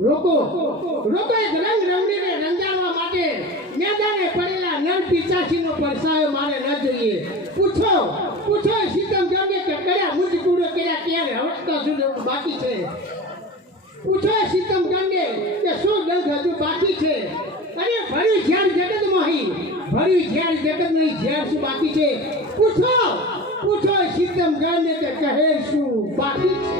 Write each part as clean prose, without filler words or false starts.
રોકો રોકો એક રંગ રંગીને રંગાવવા માટે મેદાને પડેલા નર પિચાચીનો પરસાયો મારે ન જોઈએ. પૂછો પૂછો સીતમ જામે કે કયા મુજ પૂરો કર્યા ક્યારે હવતા સુધી બાકી છે. પૂછો સીતમ જામે કે શું દંગ હજુ બાકી છે. અરે ભર્યું ઝેર જગતમાં અહીં ભર્યું ઝેર જગત નહીં ઝેર શું બાકી છે. પૂછો પૂછો સીતમ જામે કે કહે શું બાકી છે.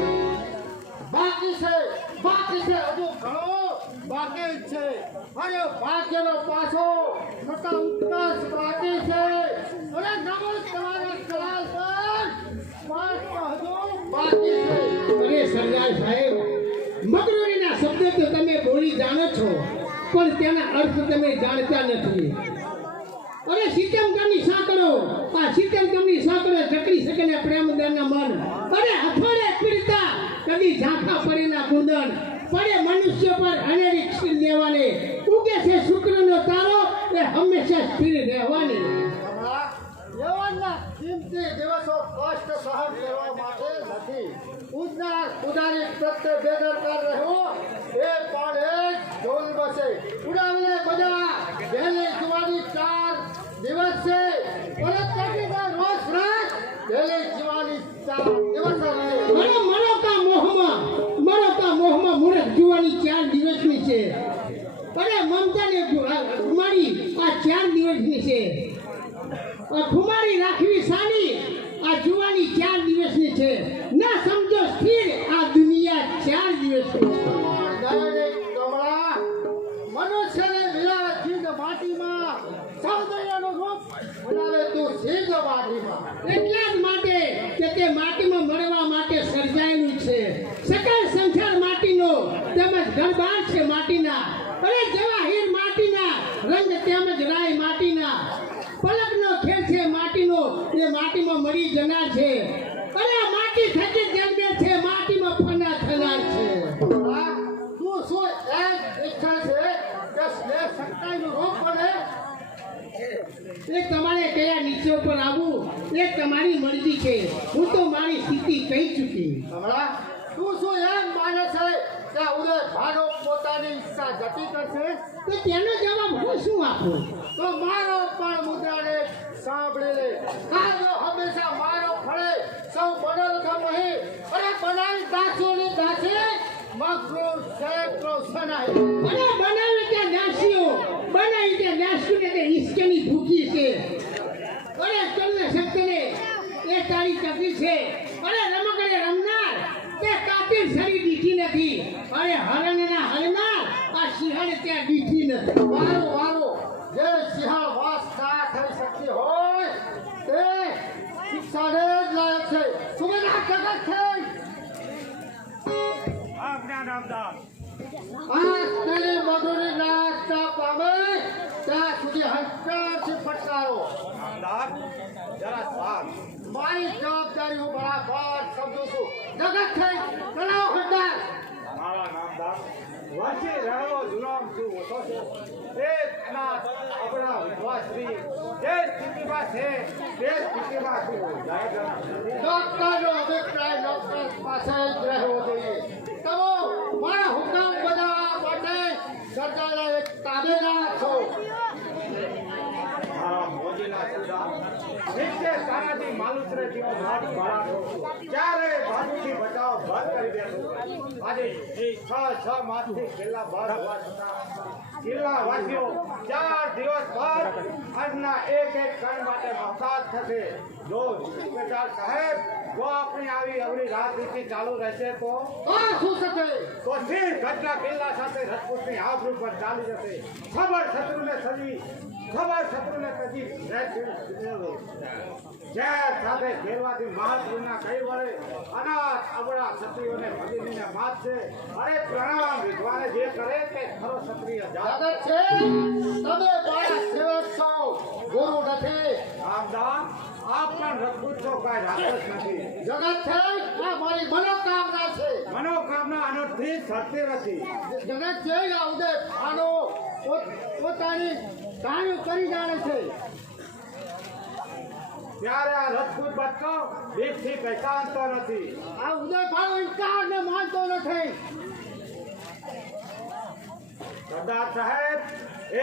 બાકી છે હજુ ઘણો બાકી છે. અરે ભાગ્યનો પાછો મોટા ઉત્કર્ષ બાકી છે. અરે નમો તમારા કલાલ પર હજુ બાકી છે. અરે સરદાર સાહેબ મગરોડીના શબ્દો તો તમે બોલી જાણો છો પણ તેના અર્થ તમે જાણતા નથી. અરે સીતમ ગામની સાંકળો આ સીતમ ગામની સાંકળો જકડી શકે ને પ્રેમદાનના મન. અરે હથોડે પીડતા કદી ઝાંખા પડેના ગુંદન પડે મનુષ્ય પર અનેરી ખીર લેવાને ઉગે છે શુક્રનો તારો એ હંમેશા સ્થિર રહેવાની. યવનના કિંમતી દિવસો કષ્ટ સહન કરવા માટે નથી. ઉદારી પ્રત્યે બેદરકાર રહ્યો એ પણ એક ઢોલ બસે ઉડાવીને બધા વહેલી જીવાની 4 દિવસ છે. પરત કાઢીને રોજ રાત વહેલી જીવાની 4 દિવસ મને મરોકા મોહમાં મુરત જુવાની 4 દિવસની છે. અરે મમતાને કુમારી આ 4 દિવસની છે. કુમારી રાખવી સાની આ જુવાની 4 દિવસની છે. ના સમજો સ્થિર આ દુનિયા 4 દિવસની છે. કમળા મનુષ્યને વિલા જીદ માટીમાં સૌંદર્યનું રૂપ બનાવે તું સીધ માટીમાં. એટલા જ માટે કે તે માટીમાં મળવા માટે સર્જાયેલું છે. સકળ સંસાર માટીનો તેમજ ઘરબાર છે માટીના. અરે જવાહીર માટીના રંગ તેમજ રાય માટીના પલકનો ખેલ છે માટીનો એ માટીમાં મળી જનાર છે. અરે માટી થકી જન્મે છે માટીમાં ફના થનાર છે. તું શું એમ ઈચ્છા છે કે સ્નેહ શક્તિનું રૂપ બને? એ તમારે કયા નીચે ઉપર આવવું એ તમારી મરજી છે. હું તો મારી સ્થિતિ કહી ચૂકી. કમળા તું શું એમ માને છે કે ઉદય ભાનો પોતાની ઈચ્છા જતી કરશે? તો તેનો જવાબ હું શું આપું? તો મારો પણ મુદ્રાને સાંભળી લે. કાયો હંમેશા મારો ફળે સૌ મનોરથ નહીં. અરે બનાવી દાસીઓની દાસી મગનું શેત્રો સનાય. અને બનાવી ત્યાં દાસીઓ બનાવી ત્યાં દાસીઓને તે ઈશ્વરની ભૂખી છે. અરે તમને સત્યને એ તારી તકલીફ છે. અરે રમકડે રમનાર તે કાતિલ શરીર દીઠી નથી. અરે હરણના હરનાર આ સિંહણ ત્યાં દીઠી નથી. વારું જે સિંહણ વાસ ના થઈ શકતી હોય તે શિક્ષાને જ લાયક છે. સુમેધા જગત છે. આ સ્ત્રી મધુરી નાચતા પામે ત્યાં સુધી હંકારથી ફટકારો. મારી જવાબદારી હું બરાબર સમજુ છું. જગત થઈ ચલાવો હંકાર. મારા નામદાર વાંચી રહેલો જુલામ છું ઓછો છું. એ એના આપણા વિધવા સ્ત્રી જે સ્થિતિમાં છે તે સ્થિતિમાં છું. ડોક્ટરનો અભિપ્રાય ડોક્ટર પાસે જ રહેવો જોઈએ. તમે મારા હુકમ બધા માટે સરકારના એક તાબેદાર છો. મારા મોજીના સુદા નિત્ય તારાથી માલુસરે જેવો માટ બાળા ક્યારે ભાગુથી બચાવ બંધ કરી દેતો. આજે એ 6 માસથી છેલ્લા 12 હોવા છતાં જિલ્લા વાસીઓ 4 દિવસ બાદ આજના એક કણ માટે મોહતાજ થશે. જો સુબેદાર સાહેબ, જો આપણી આવી અવળી રાજનીતિ ચાલુ રહેશે તો શું થશે? તો સિંહ ગઢના કિલ્લા સાથે રાજપૂતની આબરૂ પર ચાલી જશે. ખબર શત્રુને તજી ઝેર સાથે ઘેરવાથી મહાત્મા કઈ વળે અનાથ અબળા ક્ષત્રિયોને ભગીનીને માત છે. અરે પ્રણામ વિદ્વાને જે કરે તે ખરો ક્ષત્રિય જાત. જગત છે, તમે મારા સેવક છો, ગુરુ નથી. રામદાન, આપ પણ રજપૂત છો, કાંઈ રાક્ષસ નથી. જગત છે, આ મારી મનોકામના છે. મનોકામના અનર્થથી સરતી નથી. જગત છે, આ ઉદય ફાનો પોતાની કાર્યો કરી જાણે છે. ત્યારે આ રજપૂત બચ્ચો દીપથી પહેચાનતો નથી. આ ઉદય ફાનો ઇન્કારને માનતો નથી. સરદાર સાહેબ,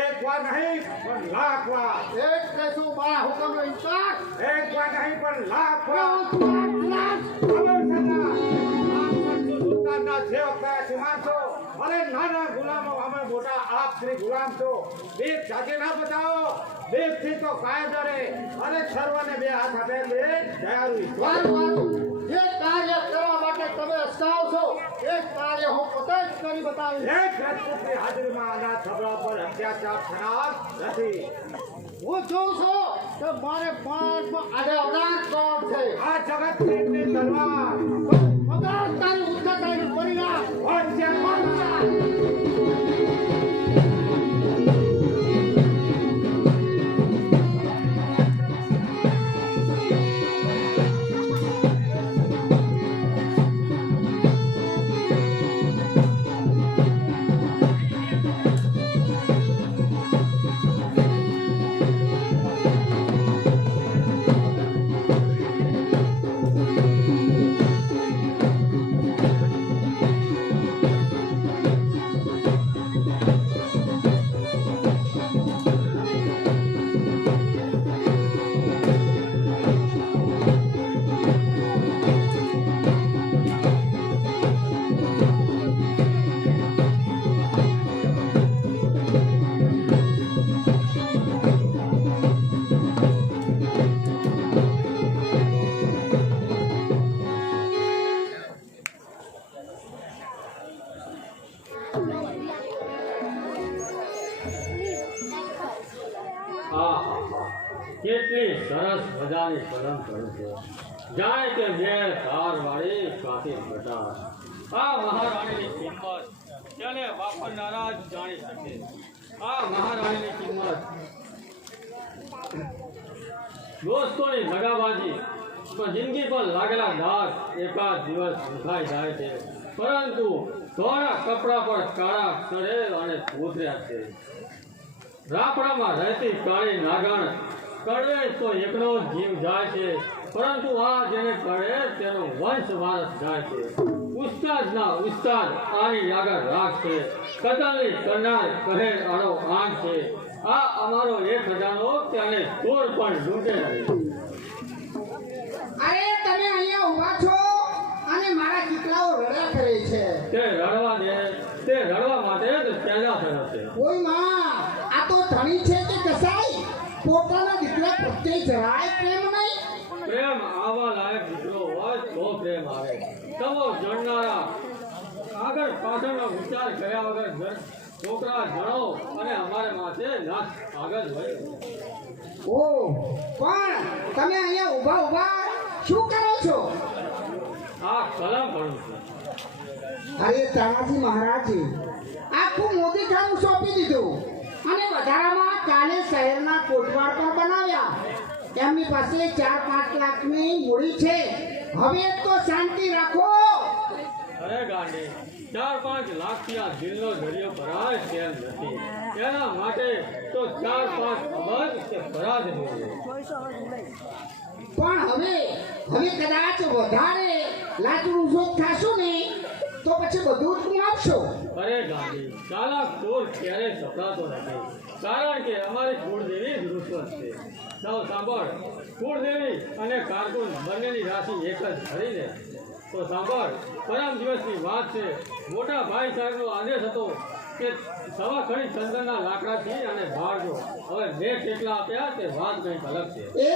એક વાર નહીં પણ લાખ વાર. એટલે શું મારા હુકમનો ઇન્કાર? એક વાર નહીં પણ લાખ વાર. લાખ. ખબર સરદાર, આપ પણ સુલતાનના સેવક થયા સિમાન છો. અરે નાના ગુલામો, અમે મોટા આપ શ્રી ગુલામ છો. દીપ જાતે ના બતાવો. દીપથી તો કાય ડરે. અરે સર્વને બે હાથ આપે લે દયાળુ ઈશ્વર. વારું. જે કાર્ય કરવા માટે તમે અસકાવ છો, એ કાર્ય હું પોતે જ કરી બતાવીશ. એક રાજપૂતની હાજરીમાં અનાથ છબડા પર અત્યાચાર થનાર નથી. હું જોઉં છું કે મારે પાંચમાં આડે અવરાધ કોણ છે. આ જગત પ્રેમની તલવાર અવરાધ તારી ઉદ્ધતાનું પરિણામ. કેટલી સરસ મજાની શરમ કરું છે. જાણે કે મેં ધારવાળી કાથી ઘટા. આ મહારાણીની કિંમત તેને વાપરનારા જ જાણી શકે. આ મહારાણીની કિંમત દોસ્તોની દગાબાજી તો જિંદગી પર લાગેલા દાગ એકાદ દિવસ ભૂખાઈ જાય છે, પરંતુ ધોળા કપડા પર કાળા અક્ષરે અને ભૂતર્યા છે. રાપડામાં રહેતી કાળી નાગણ કડવે તો એકનો જ જીવ જાય છે, પરંતુ આ જેને કડે તેનો વંશ વારસ જાય છે. ઉસ્તાદના ઉસ્તાદ આની આગળ રાખશે, કતલની કરનાર કહે આડો આંખ છે. આ અમારો એક ખજાનો તેને ચોર પણ લૂંટે નહીં. અરે તમે અહીંયા ઊભા છો અને મારા દીકરાઓ રડ્યા કરે છે. તે રડવા દે, તે રડવા માટે જ પેદા થયો છે. ઓય માં, આ તો ધણી છે કે કસાઈ? પોતાના દીકરા પ્રત્યે જરાય પ્રેમ નહીં. પ્રેમ આવા લાયક દીકરો હોય તો પ્રેમ આવે. તમો જણનારા આગળ પાછળનો વિચાર કર્યા વગર છોકરા જણો અને અમારે માથે નાથ આગળ હોય. ઓ પણ તમે અહીંયા ઊભા ઊભા શું કરો છો? આ કલમ ભણું છું. અરે તાનાજી મહારાજે આખું મોદી ખાનું સોંપી દીધું અને વધારામાં કાલે શહેરના કોટવાડ પણ બનાવ્યા. એમની પાસે 4-5 લાખની મૂડી છે. હવે તો શાંતિ રાખો. અરે ગાંડી, 4-5 લાખથી આ દિલનો દરિયો ભરાય તેમ નથી. એના માટે તો 4-5 અબજ કે ભરા જ જોઈએ. પણ હવે કદાચ વધારે લાચનું શોખ થશો ને તો પછી બધું જ આપશો. અરે ગાંડી, ચાલાક ચોર ક્યારેય સપડાતો નથી, કારણ કે અમારી કુળદેવી જ રૂશ્વત છે. સૌ સાંભળ, કુળદેવી અને કારકુન બંનેની રાશિ એક જ ધરીને તો સાંભળ. પરમ દિવસની વાત છે. મોટા ભાઈ સાહેબનો આદેશ હતો કે સવા ખણી ચંદનના લાકડાથી અને ભાડજો હવે બે કેટલા આપ્યા તે વાત કંઈક અલગ છે. એ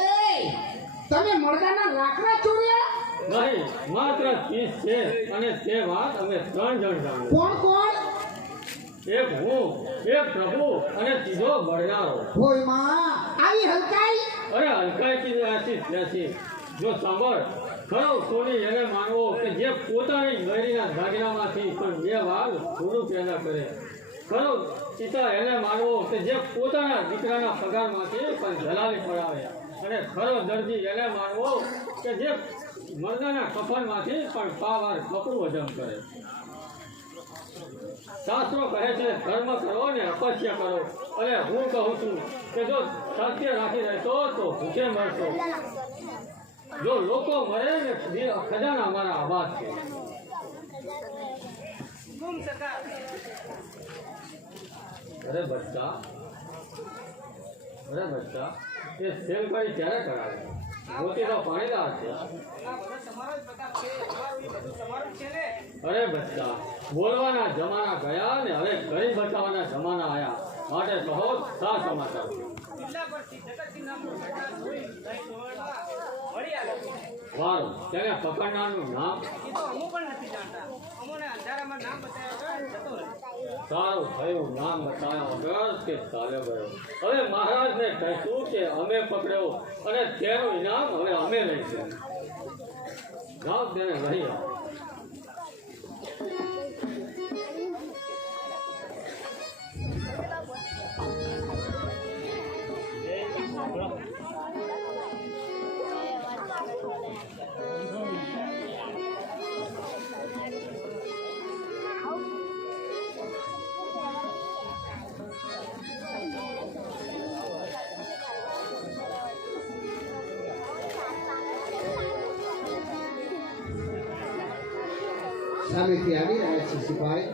તમે મરદાના લાકડા ચોર્યા? નહીં, માત્ર 30 છે અને તે વાત અમે 3 જણ જાણીએ. કોણ કોણ? એક હું, એક પ્રભુ અને ત્રીજો બળનારો. હોય માં આવી હલકાઈ? અરે હલકાઈથી આથી ત્યાંથી જો સાંભળ, ખરો સોની એને માનવો કે જે પોતાની ગયરીના દાગીનામાંથી પણ 2 વાર થોડું પેદા કરે. ખરો પિતા એને માનવો કે જે પોતાના દીકરાના પગારમાંથી પણ દલાલી પડાવે. અને ખરો દર્દી એને માનવો કે જે મરદાના કફનમાંથી પણ 5 વાર કપડું હજમ કરે. શાસ્ત્રો કહે છે ધર્મ કરો ને અપત્ય કરો, અને હું કહું છું કે જો સત્ય રાખી રહેશો તો ભૂખે મરશો. જો લોકો મરે ને ખજાના અમારા આબાદ છે. અરે બચ્ચા એ સેલ કરી ક્યારે કરાવે? મોતી તો પાણીદાર છે. અરે બચ્ચા, બોલવાના જમાના ગયા ને હવે કરી બતાવવાના જમાના આયા. માટે કહો શા સમાચાર છે? વારું, તેને પકડનારનું નામ? સારું થયું, નામ બતાવ્યા વગર કે ચાલ્યો ગયો. હવે મહારાજને કહીશું કે અમે પકડ્યો અને તેનું ઇનામ હવે અમે લઈશું. જાઓ તેને લઈ આવો. સામેથી આવી રહ્યા છે સિપાઈ.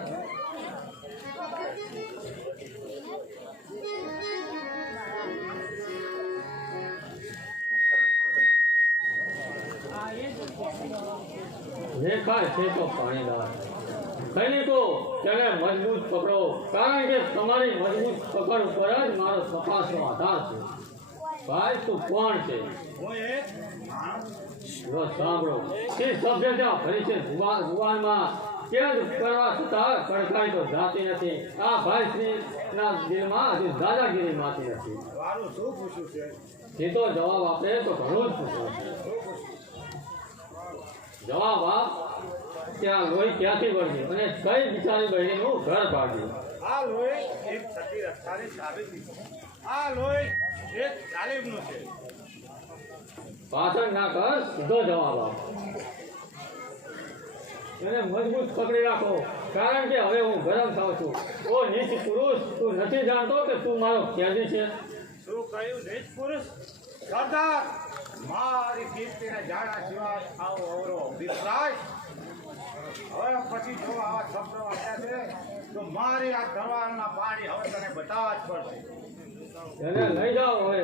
દેખાય છે તો પાણીદાર. સૈનિકો તેને મજબૂત પકડો, કારણ કે તમારી મજબૂત પકડ ઉપર જ મારો તપાસનો આધાર છે. ભાઈ તું કોણ છે? જો સાંભળો, તે સભ્યતા ભરી છે ભુવાનમાં કેદ કરવા છતાં કડકાઈ તો જાતી નથી. આ ભાઈ શ્રીના દિલમાં હજુ દાદાગીરી માતી નથી. તે તો જવાબ આપે તો ઘણું જ પૂછવું છે. જવાબ આપ, ત્યાં લોહી ક્યાંથી વળ્યું અને કઈ બિચારી બહેનનું ઘર ભાગ્યું? આ લોહી એક સતી રસ્તાની સાબિતી છે. આ લોહી એક તાલીમનું છે. પાછળ ના કર, સીધો જવાબ આપ. એને મજબૂત પકડી રાખો, કારણ કે હવે હું ગરમ થાઉં છું. ઓ નીચ પુરુષ, તું નથી જાણતો કે તું મારો કેદી છે? શું કહ્યું નીચ પુરુષ? સરદાર, મારી કીર્તિને જાણ્યા સિવાય આવો અવરો વિશ્વાસ. હવે પછી જો આવા શબ્દો વાંચ્યા છે તો મારી આ તલવારના પાણી હવે તને બતાવવા જ પડશે. એને લઈ જાઓ હવે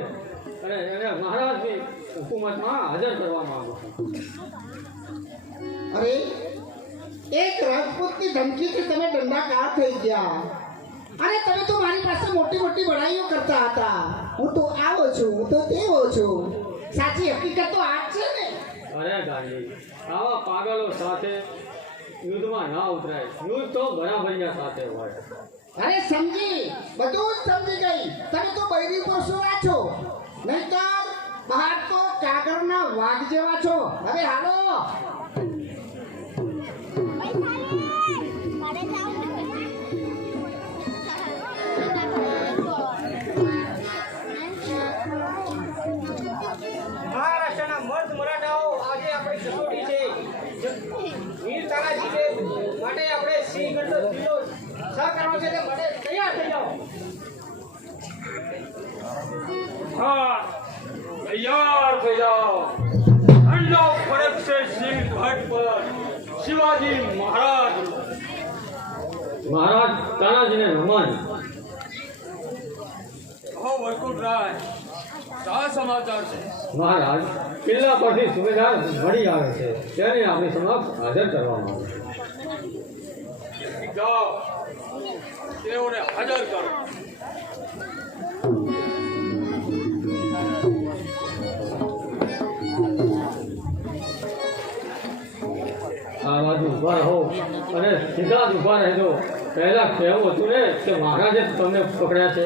અને એને મહારાજની હુકુમતમાં હાજર કરવા માંગુ છું. અરે એક રાજપૂતની ધમકીથી તમે દંડાકાર થઈ ગયા અને તમે તો મારી પાસે મોટી મોટી બડાઈઓ કરતા હતા. હું તો આવો છું, હું તો તેવો છું. સાચી હકીકત તો આ જ છે ને? અરે ગાંધી, આવા પાગલો સાથે યુદ્ધમાં ના ઉતરાય. યુદ્ધ તો બરાબરિયા સાથે હોય. અરે સમજી, બધું જ સમજી ગઈ. તમે તો બૈરી પોસવા છો, નહીતર બહાર તો કાગળના વાઘ જેવા છો. હવે હાલો. મહારાષ્ટ્રના મર્દ મરાઠાઓ આજે આપણી કસોટી છે. વીર તાનાજી છે માટે આપણે સિંહગઢનો કિલ્લો સહ કરવાનો છે, તે માટે તૈયાર થઈ જાઓ. હા, તૈયાર થઈ જાઓ. ઠંડો ફરક છે સિંહગઢ પર શિવાજી મહારાજ. મહારાજ તાનાજીને નમન. હો વૈકુંઠરાય, શા સમાચાર છે? મહારાજ, કિલ્લા પરથી સુબેદાર મળી આવે છે, તેને આપણી સમક્ષ હાજર કરવામાં આવે છે. જાઓ, તેઓને હાજર કરો. આ બાજુ ઊભા રહો અને સીધા જ ઊભા રહેજો. પહેલા કહેવું હતું ને કે મહારાજે તમને પકડ્યા છે.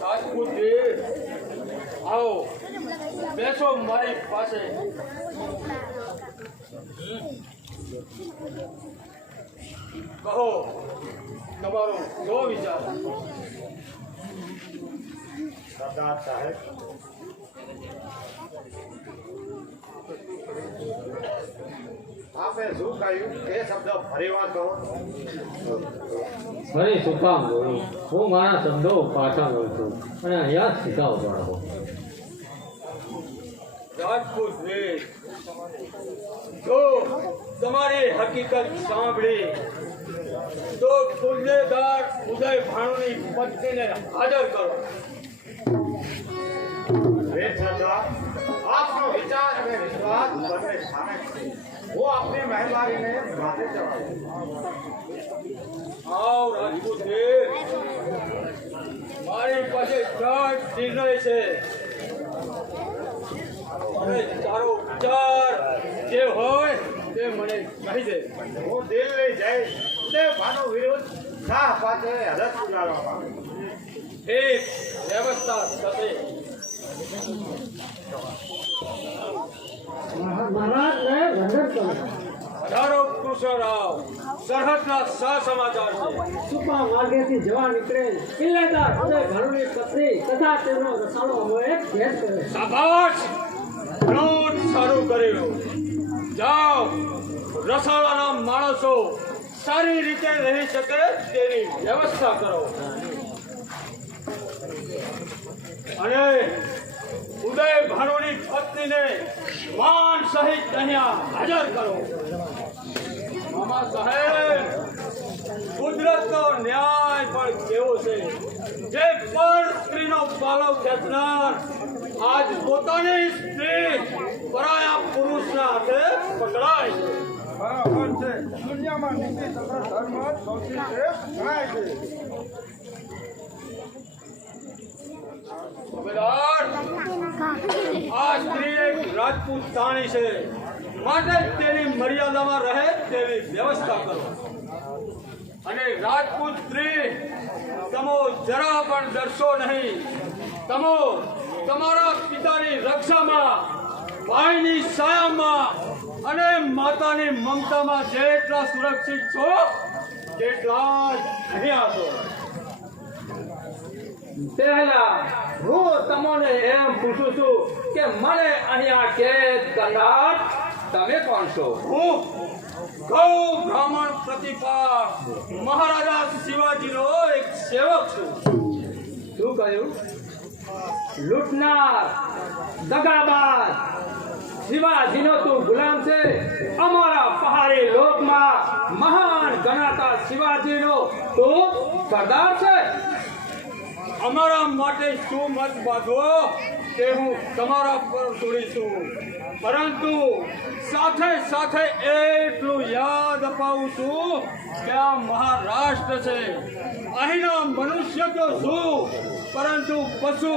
રાજપૂતજી, આવો બેસો મારી પાસે. કહો તમારો જો વિચાર. સરદાર સાહેબ, આપે શું કહ્યું એ શબ્દ ફરીવાર કહો. ફરી શું કામ બોલું? હું મારા શબ્દો પાછા બોલું છું અને અહીંયા જ સીધા ઊભા રહો. રાજપૂત વીર, જો તમારી હકીકત સાંભળી તો ફુલ્લેદાર ઉદય ભાણુની પત્નીને હાજર કરો. વીર સરદાર, આપનો વિચાર અને વિશ્વાસ બંને સામે છે. હું આપની મહેરબાનીને માથે ચડાવું. આવ રાજપૂત વીર, મારી પાસે જજ નિર્ણય છે અને તારો વિચાર જે હોય તે મને કહી દે. હું દિલ્હી જઈશ ઉદય ભાનુ વિરુદ્ધ શાહ પાસે અરજ ઉડાડવામાં. એક વ્યવસ્થા થશે. મહારાજને વંદન કરો. હજારો કુશળરાવ, સરહદના સમાચાર છે. છુપા માર્ગેથી જવા નીકળે કિલ્લેદાર ઉદય ભાનુની પત્ની તથા તેમનો રસાળો હોય ભેટ કરે. શાબાશ, ઘણું જ સારું કર્યું. જાઓ, રસાળાના માણસો સારી રીતે રહી શકે તેની વ્યવસ્થા કરો અને ઉદય ભાનુની પત્નીને માન સહિત અહીંયા હાજર કરો. મામા સાહેબ, કુદરતનો ન્યાય પણ કેવો છે. જે પર સ્ત્રીનો પાલવ ખેંચનાર આજ પોતાની સ્ત્રી પરાયા પુરુષના હાથે પકડાય છે. બરાબર છે. દુનિયામાં નીતિ તથા ધર્મ સૌથી શ્રેષ્ઠ ગણાય છે. સુબેદાર, આ સ્ત્રી એક રાજપૂત તાણી છે, માટે તેની મર્યાદામાં રહે તેવી વ્યવસ્થા કરો. અને રાજપૂત સ્ત્રી તમો જરા પણ ડરશો નહીં. તમો તમારા પિતાની રક્ષામાં, ભાઈની સાયામાં અને માતાની મમતામાં જેટલા સુરક્ષિત છો તેટલા જ અહીંયા છો. પહેલા હું તમને એમ પૂછું છું કે મને અહીંયા કેદ કરનાર તમે કોણ છો? હું ગૌ બ્રાહ્મણ પ્રતિપા મહારાજા શિવાજીનો એક સેવક છું. શું કહ્યું? લૂંટનાર, દગાબાજ, શિવાજીનો તું ગુલામ છે? અમારા પહાડી લોકમાં મહાન ગણાતા શિવાજીનો તું સરદાર છે? અમારા માટે શું મત બાંધવો તે હું તમારા પર છોડીશું, પરંતુ સાથે સાથે એટલું યાદ અપાવું છું કે આ મહારાષ્ટ્ર છે. અહીંના મનુષ્ય તો શું, પરંતુ પશુ,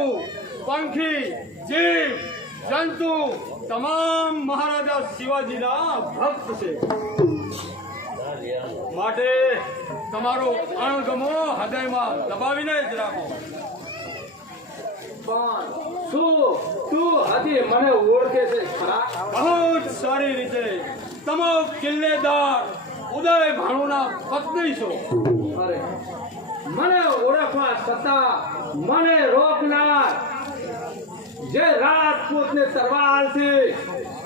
પંખી, જીવ જંતુ તમામ મહારાજા શિવાજીના ભક્ત છે. માટે તમારો અણગમો હૃદયમાં દબાવીને જ રાખો. પણ શું તું હજી મને ઓળખે છે ખરા? બહુ જ સારી રીતે. તમે કિલ્લેદાર ઉદય ભાણુના પત્ની છો. અરે, મને ઓળખવા છતાં મને રોકનાર જે રાજપૂતને તરવારથી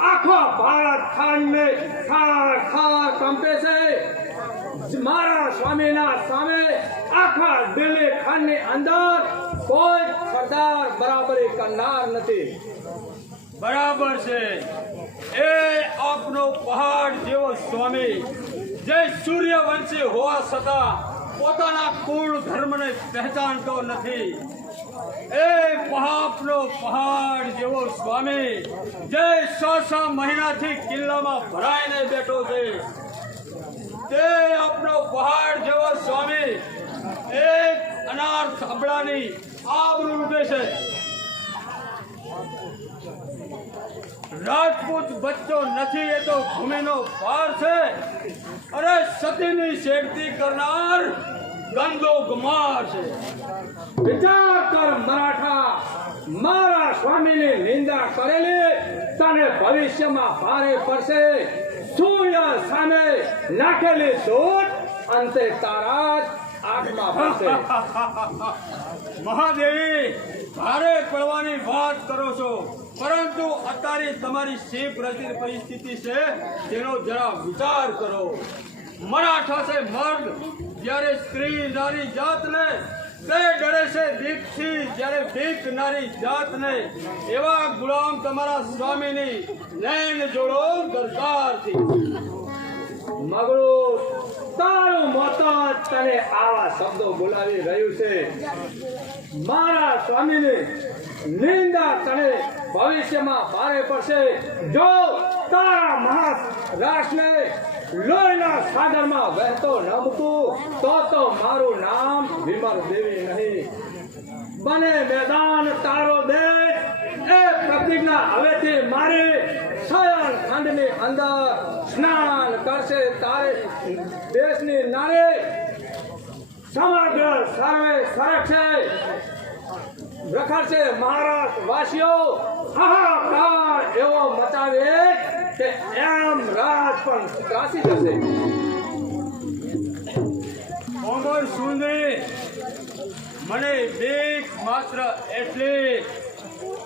આખો ભારત ખંડને ખાર ખાર કંપે છે, મારા સ્વામીના સામે આખા દિલ્હી ખંડની અંદર કોઈ સરદાર બરાબરી કરનાર નથી. બરાબર છે. એ આપનો પહાડ જેવો સ્વામી, જે સૂર્યવંશી હોવા છતાં પોતાના કુળ ધર્મને પહેચાનતો નથી. એ આપનો પહાડ જેવો સ્વામી, જે 6 મહિનાથી કિલ્લામાં ભરાઈને બેઠો છે, તે આપણો પહાડ જેવો સ્વામી એક અનાથ અબળાની આબરૂ લૂંટે છે. રાજપૂત બચ્ચો નથી, એ તો ભૂમિનો ભાર છે. અરે સતીની શેઠતી કરનાર ગંદો ગમાર છે. વિચાર કર મરાઠા, મારા સ્વામીની નિંદા કરેલી તને ભવિષ્યમાં ભારે પડશે. સૂર્ય સામે નાખેલી સૂટ અંતે તારા જ આગમાં પડશે. મહાદેવી, ભારે પડવાની વાત કરો છો, પરંતુ અત્યારે તમારી શી પરિસ્થિતિ છે તેનો જરા વિચાર કરો. મરાઠા છે મર્દ, જ્યારે સ્ત્રી નારી જાતને તે ડરે છે દીકથી, જ્યારે દીક નારી જાતને. એવા ગુલામ તમારા સ્વામીની નૈન જોડો દરકારથી. મગરું, તારું મોત તને આવા શબ્દો બોલાવી રહ્યું છે. મારા સ્વામીની નિંદા તને ભવિષ્યમાં ભારે પડશે. જો તારા મહારાષ્ટ્રને લોહીના સાગરમાં વહેતો ન મૂકું તો મારું નામ વિમલ દેવી નહીં. બને મેદાન તારો દેશ, એ પ્રતિજ્ઞા હવેથી મારી શયન ખંડની અંદર સ્નાન કરશે તારે દેશની નારી. સમગ્ર સર્વે સરક્ષે રખડશે મહારાષ્ટ્ર વાસીઓ. હાહાકાર એવો મચાવે કે એમ રાજ પણ ત્રાસી જશે. મોગલ સુંદરી, મને બીક માત્ર એટલી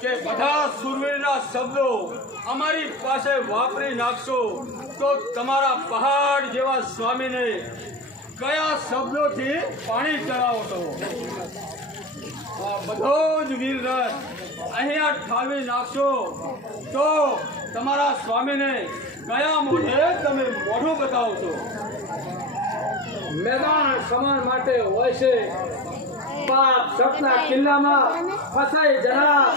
કે બધા સુરવીરના શબ્દો અમારી પાસે વાપરી નાખશો તો તમારા પહાડ જેવા સ્વામીને કયા શબ્દોથી પાણી ચડાવો છો. આ બધો જ વીરરસ અહીંયા ઠાલવી નાખશો તો તમારા સ્વામીને કયા મોઢે તમે મોઢું બતાવો છો. મેદાન સમાન માટે હોય છે. પાપ સપના કિલ્લામાં ફસાઈ જનાર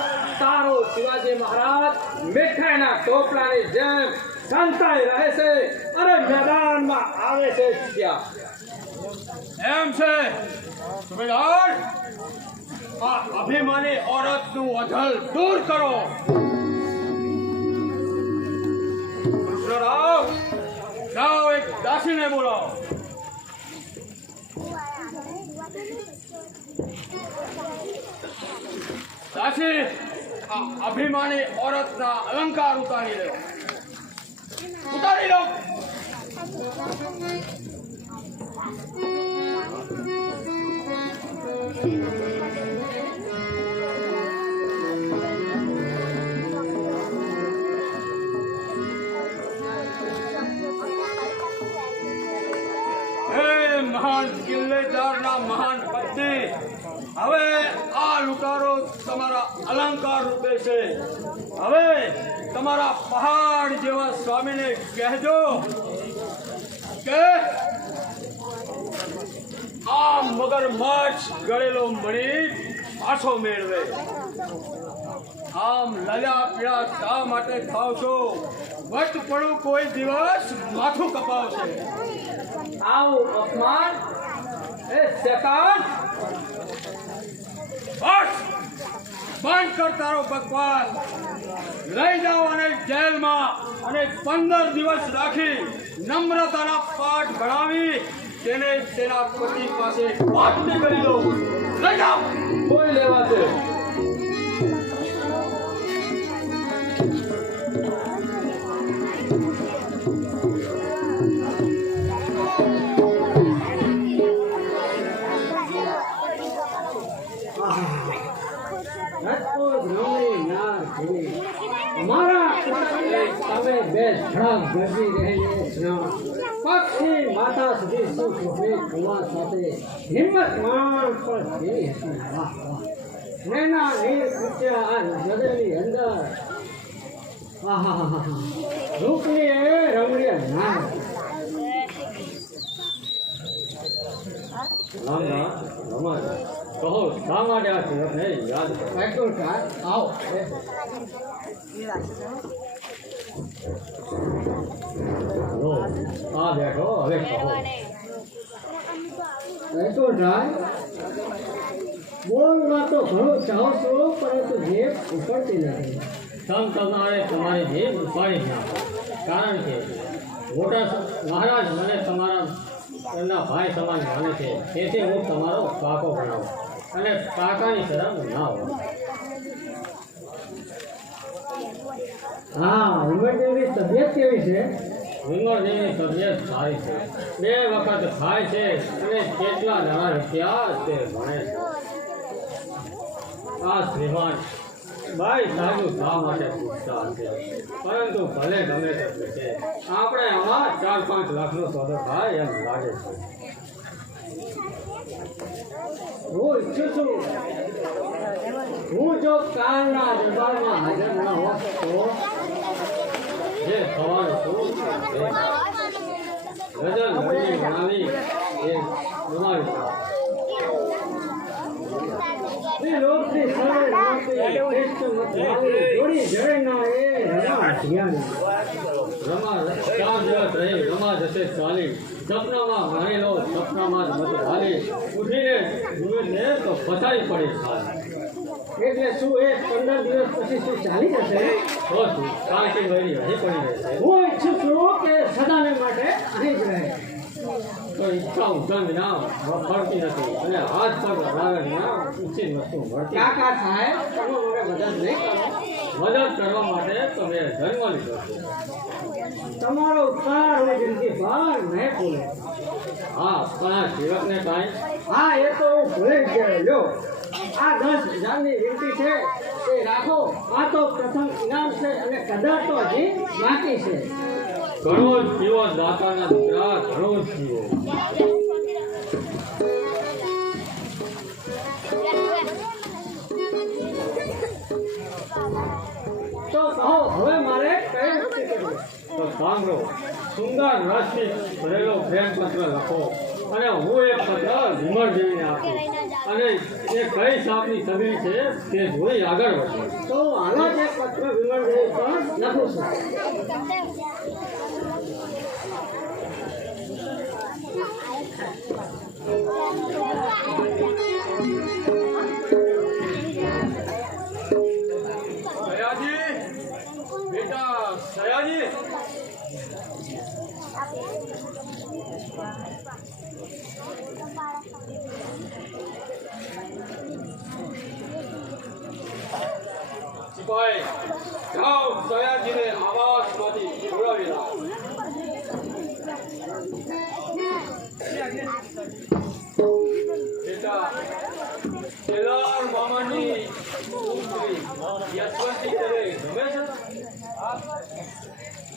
તારો શિવાજી મહારાજ મીઠાઈના ટોપલાની જેમ સંતાઈ રહે છે અને મેદાનમાં આવે છે ત્યાં. એમ છે સુબેદાર, આ અભિમાની ઓરતનું અધલ દૂર કરો. કૃષ્ણરાવ, જાઓ એક દાસીને બોલાવો. દાસી, આ અભિમાની ઓરતના અલંકાર ઉતારી લો. ઉતારી લો. હે મહાન કિલ્લેદારના મહાન પત્ની, હવે આ લૂંટારો તમારા અલંકાર રૂપે છે. હવે તમારા પહાડ જેવા સ્વામીને કહેજો કે આ મગરમચ્છ ગળેલો મણી પાછો મેળવે. આમ લલ્યા પીળા શા માટે ખાવ છો? વટપણું કોઈ દિવસ માથું કપાવશે. આવું અપમાન એ શેતાન. બસ બંધ કર તારો બકવાસ. લઈ જાઓ અને જેલમાં અને 15 દિવસ રાખી નમ્રતાના પાઠ ભણાવી તેને તેના પતિ પાસે પાઠની કરી દો. લઈ જાઓ. કોઈ લેવા છે. મારા તમે બે ધડાક ગરજી રહીને પક્ષી માતા સુધી સુખી કુવા સાથે હિંમત માણ પર જેવી હતી. વાહ વાહ. નૈના નીર પૂછ્યા આ નદીની અંદર. આહા રૂપની એ રમણીય ના. રામના રમણ કહો શા માટે આ તિલકને યાદ કરો? આવો. લો, આ બેઠો, હવે કહો. એ તો થાય બોલવા તો ઘણો ચાહો છો પરંતુ જીભ ઉપડતી નથી. તમારે તમારી જીભ ઉપાડી જ નાખો. કારણ કે મોટા મહારાજ મને તમારા એમના ભાઈ સમાન માને છે. તેથી હું તમારો કાકો બનાવું અને કાકાની શરમ ના હોય. હા વિમળદેવની તબિયત કેવી છે? વિમળદેવની તબિયત સારી છે. 2 વખત ખાય છે અને કેટલા નવા રૂપિયા તે ભણે છે. આ શ્રીમાન ભાઈ સાજુ શા માટે પૂછતા હશે, પરંતુ ભલે ગમે તે પૂછે, આપણે આમાં 4-5 લાખનો સોદો થાય એમ લાગે છે. હું ઈચ્છું છું હું જો કાલના દરબારમાં હાજર ન હોત તો જે થવાનું શું છે તે ગજલ ઘડી બનાવી એ તમારી એ લોકની સરળ નોકરી શ્રેષ્ઠ મતવાળી જોડી જડેના એ રમા ધ્યાની. રમા 4 દિવસ રહી રમા જશે ચાલી. સપનામાં માનેલો સપનામાં જ મત હાલી. ઉઠીને જુએ ને તો પછાડી પડી ખાલી. એટલે શું એ 15 દિવસ પછી શું ચાલી જશે? તો શું કાંકી વળી અહીં પડી રહેશે. હું ઈચ્છું છું કે સદાને માટે અહીં જ રહે. તો ઈચ્છા ઉદ્ધમ વિના ફળતી નથી અને હાથ પગ હલાવે વિના ઊંચી વસ્તુ મળતી કાકા સાહેબ તમે મને મદદ નહીં કરો. મદદ કરવા માટે તમે જન્મ લીધો છે. તમારો ઉપકાર હું જિંદગીભર નહીં ભૂલે. હા પણ આ સેવકને કાંઈ હા એ તો હું ભૂલે જ ગયો. લો આ 10,000ની વિનંતી છે એ રાખો. આ તો પ્રથમ ઇનામ છે અને કદર તો હજી બાકી છે. ઘણો જ જીવો દાતાના દીકરા, ઘણો જ જીવો. તો કહો હવે મારે કઈ વૃત્તિ કરવી? તો સાંભળો, સુંદર રસથી ભરેલો પ્રેમ પત્ર લખો અને હું એક પત્ર વિમળદેવીને આપીશ અને એ કઈ સાપની છબી છે તે જોઈ આગળ વધો. તો હાલો જ એક પત્ર વિમળદેવી પર લખું છું. સયાજી, બેટા સયાજી, સિપાઈ જાઓ સયાજીને આવાસમાંથી બોલાવી લાવો. બેટા કેલાર મામાની પુત્રી યશવંતી તને ગમે છે?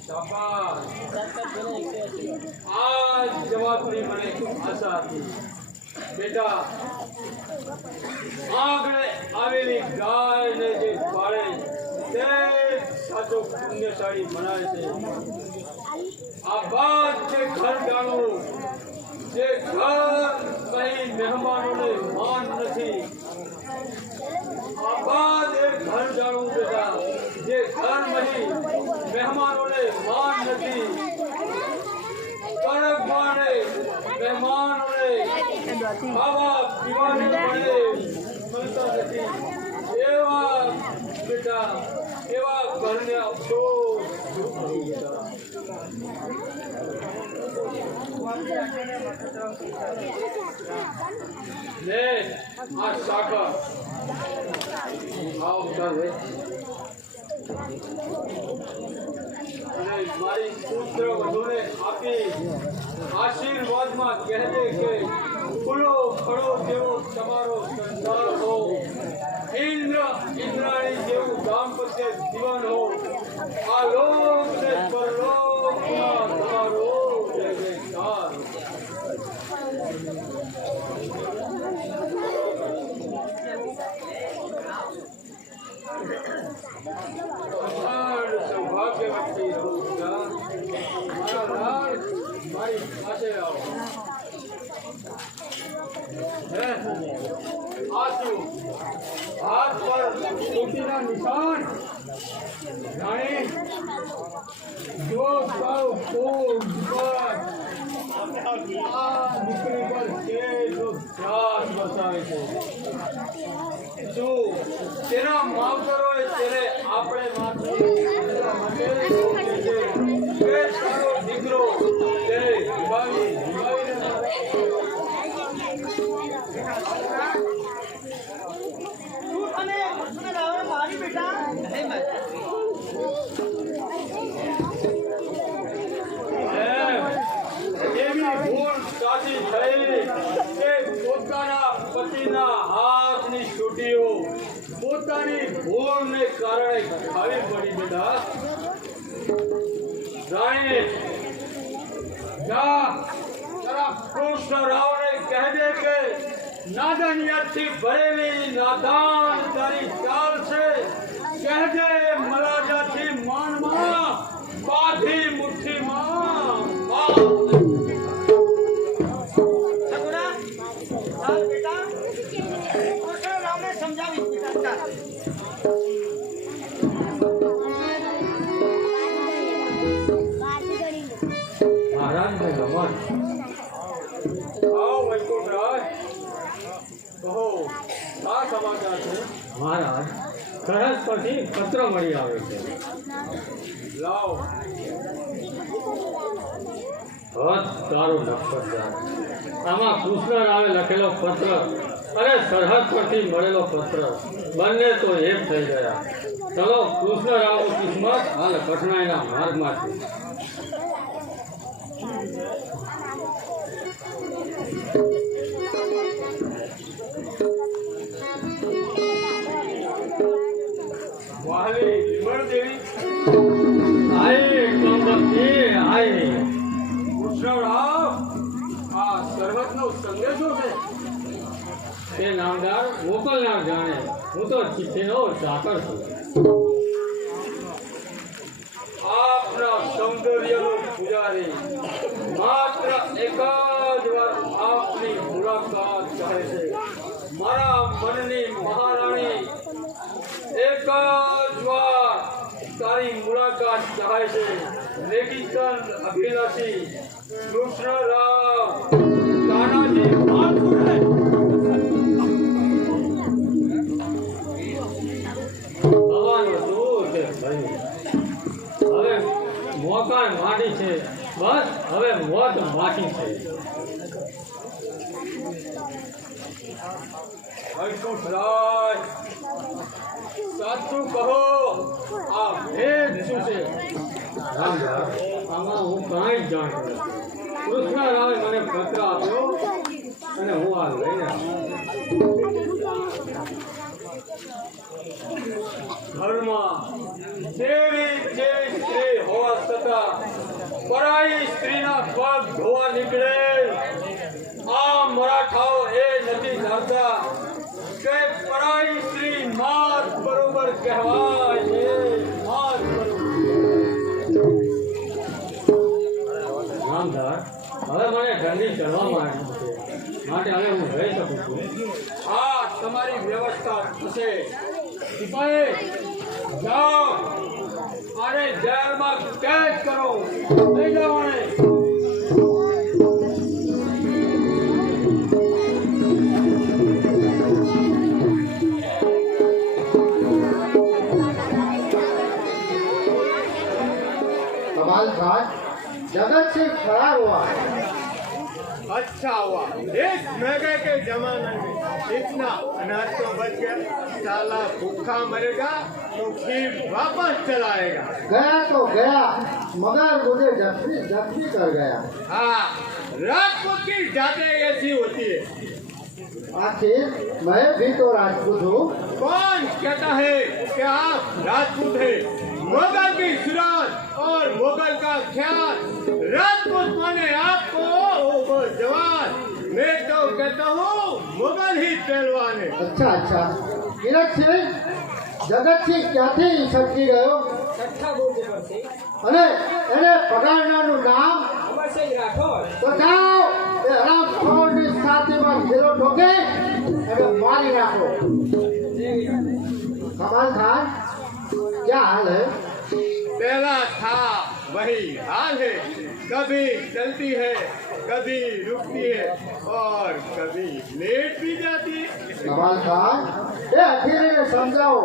શાબાશ. આ જ જવાબની મને આશા હતી. બેટા આગળ આવેલી ગાયને જે પાળે તે સાચો પુણ્યશાળી મનાય છે. આ બાદ જે ઘર જાણવું, જે ઘર કઈ મહેમાનોને માન નથી, આ બાદ એ ઘર જાણવું બેટા, જે ઘર નહીં મહેમાનોને માન નથી, પરગવાને મહેમાનોને ખાવા પીવાને મળે મળતા નથી, એવા બેટા એવા ઘરને અફસોસ બેટા. લે આ સાકર આવ કરે અને મારી પુત્ર વધુને આપી આશીર્વાદમાં કહેજે કે ફૂલો ફળો જેવો તમારો સંસાર હો, ઇન્દ્રાણી જેવું દાંપત્ય જીવન હો, આ લોક ને પરલોકમાં તમારો જય જયકાર. સૌભાગ્યવતી રહું છું. મારા લાડ મારી પાસે આવો. આ શું હાથ પર સૂટીના નિશાન? રાણી જો તારો કોડ પર આ દીકરી પર કેટલો ત્રાસ બતાવે છે જો તેના માવતરોએ તેને આપણે માટે કે તારો દીકરો તેને જીવાવીને તું અને મારી બેટા એવી ભૂલ સાચી થઈ કે પોતાના પતિના હાથની છૂટીઓ પોતાની ભૂલને કારણે ખાવી પડી બેટા રાણી જા તારા કૃષ્ણ રાવને કહેજે કે નાદાનિયતથી ભરેલી નાદાન તારી ચાલ છે કહેજે મલાજાથી માનમાં બાધી મુઠ્ઠીમાં સગુણા ચાલ બેટા કૃષ્ણ રામને સમજાવી બેટા ચાલ મહારાજને રમણ આવો વૈકુંઠરાજ કહો આ સમાચાર છે મહારાજ સરહદ પરથી પત્ર મળી આવે છે લાવ હદ તારું નક્ષત્રજાત આમાં કૃષ્ણ રાવે લખેલો પત્ર અને સરહદ પરથી મળેલો પત્ર બંને તો એક થઈ ગયા ચલો કૃષ્ણ રાવનું કિસ્મત અને કઠણાઈના માર્ગમાં છે વાહલી લીમણ દેવી આય કંબકી આય કૃષ્ણરાવ આ સર્વતનો સંદેશો છે તે નામદાર મોકલનાર જાણે હું તો ચિઠ્ઠીનો ચાકર છું આપના સૌંદર્યનો પૂજારી માત્ર એક જ વાર આપની મુલાકાત ચાહે છે મારા મનની મહારાણી એક જ વાર તારી મુલાકાત ચાહે છે લેખિકન અભિલાષી કૃષ્ણરાવ તાનાજી માથુરે ભગવાનનું શું છે ભાઈ હવે મોકાણ માટી છે બસ હવે મોત બાકી છે વૈકુંઠરાજ સાચું કહો આ ભેદ શું છે રામદાસ આમાં હું કાંઈ જ જાણતો નથી કૃષ્ણ રાવે મને પત્ર આપ્યો અને હું આ લઈને આવ્યો ઘરમાં જેવી જેવી સ્ત્રી હોવા છતાં પરાઈ સ્ત્રીના પગ ધોવા નીકળે આ મરાઠાઓ એ નથી જાણતા કે પરાઈ સ્ત્રી માત બરોબર કહેવાય છે માત બરોબર રામદાસ હવે મને ઠંડી ચડવામાં આવી છે માટે હવે હું રહી શકું છું આ તમારી વ્યવસ્થા થશે સિપાહી જાઓ આને જેલમાં કેદ કરો લઈ જાઓ આને कमाल खान जगत से खड़ा हुआ अच्छा हुआ इस महंगे के जमाने में इतना अनाज तो बच गया साला भूखा मरेगा तो खीर वापस चलाएगा गया तो गया मगर मुझे जख्मी जख्मी कर गया हाँ राजपूत की जाते ऐसी होती है आखिर मैं भी तो राजपूत हूँ कौन कहता है कि आप राजपूत है मुगल की सूरत और मुगल का ख्याल राजपूत माने आपको वो जवान मैं तो कहता हूँ मुगल ही पहलवान है अच्छा अच्छा કિરક સિંહ જગતસિંહ ક્યાંથી છટકી ગયો છઠ્ઠા બોર્ડ પરથી અને એને પગારનારનું નામ અમરસિંહ રાઠોડ તો જાઓ એ હરામખોરની છાતીમાં ઘેરો ઠોકે અને મારી નાખો કમાલ ખાન क्या हाल है? पहला था वही हाल है, कभी चलती है, कभी रुकती है और कभी लेट भी जाती है। कमाल खान, ये अखीरे समझाओ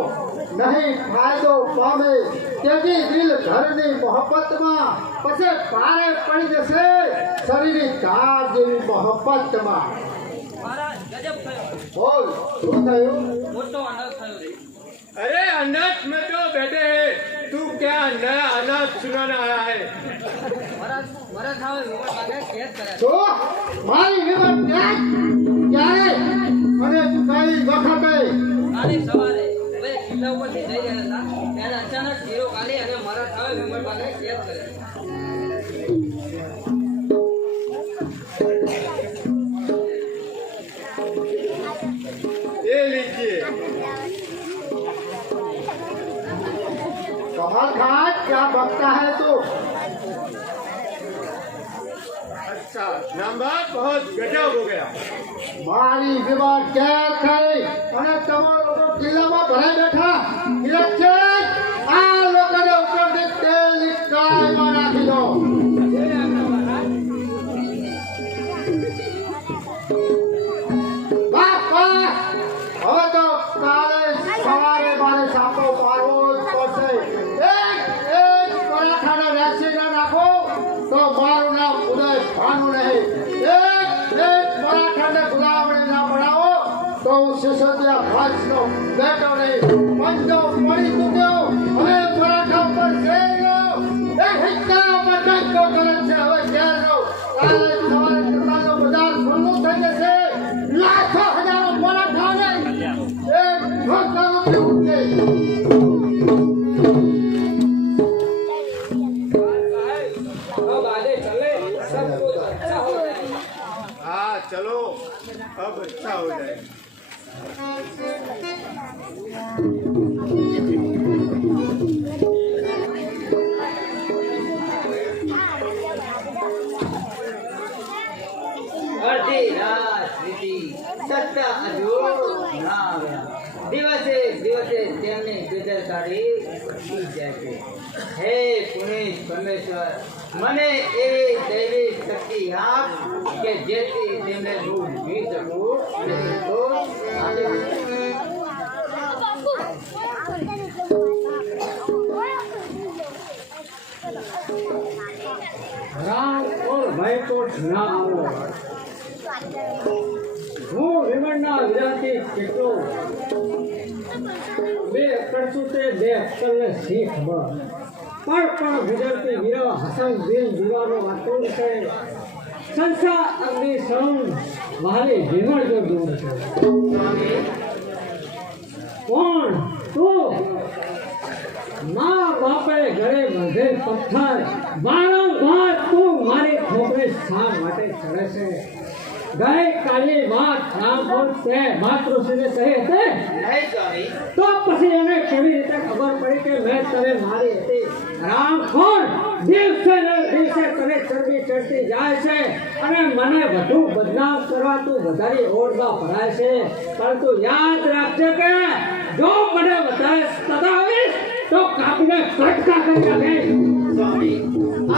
नहीं फायदो पामे तेजी दिल घરની મોહબ્બતમાં પછી પારે પડી જશે શરીરની કાર જેવી મોહબ્બતમાં. બોલ શું થયું? अरे अनाथ में तो बैठे हैं, तू क्या नया अनाथ सुनाना आया है? શું મારી વિવર ક્યારે અને કઈ વખતે? કાલે સવારે હવે કિલ્લા ઉપરથી જઈ રહ્યા હતા ત્યારે અચાનક હીરો કાલે અને મારા થાવે વિમલભાઈને કેદ કર્યા. ये लीजिए। कमाल खान क्या बकता है तू? अच्छा, नंबर बहुत गजब हो गया। મારી વિવાદ કેદ થઈ અને તમારા લોકો કિલ્લામાં ભરાઈ બેઠા. નિરક્ષેપ આ લોકોને ઉપરથી તેલ કાયમાં નાખી દો. બસ બસ, હવે તો કાલે સવારે મારે સાપો મારવો જ પડશે. એક પરાઠાને રેસી ના નાખો તો મારું નામ ઉદય ભાનુ નહીં. એક પરાઠાને ગુલામણી ના બનાવો તો હું સિસોદિયા ભાજનો બેટો નહીં. પંજો પડી ચૂક્યો હવે પરાઠા પર જઈ એ હિંચકા પર ડંકો કરે છે. હવે ઘેર રહો. કાલે સવારે દુકાનનો બજાર ખુલ્લું થઈ જશે. લાખો હજારો પરાઠા નહીં એક ઢોકળું પીવું નહીં. अब आगे चले सब कुछ अच्छा हो जाएगा. हाँ चलो, अब अच्छा हो जाए। અડધી રાત વીતી સત્તા હજુ ના આવ્યા. દિવસે દિવસે તેમની બેદરકારી વધી જાય છે. હે પુનિત પરમેશ્વર, મને એવી દૈવી શક્તિ આપ કે જેથી તેમને દૂધ પી શકું અને નિર્દોષ આનંદ રામ ઓર ભાઈ તો ના આવો. હું વિમળના વિરાતી કેટલો બે અક્ષર છું તે બે અક્ષરને શીખ પણ ગુજરતી વીરા હસન દિલ દીવાનો વાતોડ છે. સંસાર અગ્નિ સમ વાલી વિમળ જો દૂર છે. કોણ તું? મા બાપે ઘરે બધે પથ્થર વારંવાર તું મારી ખોપરે શા માટે ચડે છે? ગઈ કાલી વાત રામપુર તે માતૃશ્રીને કહી હતી નહીં સ્વામી. તો પછી એને કેવી રીતે ખબર પડી કે મેં તને મારી હતી? રામખોર, દિવસે ને દિવસે તને ચરબી ચડતી જાય છે અને મને વધુ બદનામ કરવા તું વધારે ઓળમાં ભરાય છે. પરંતુ યાદ રાખજે કે જો મને વધારે સતાવીશ તો કાપીને કટકા કરી નાખીશ. સ્વામી,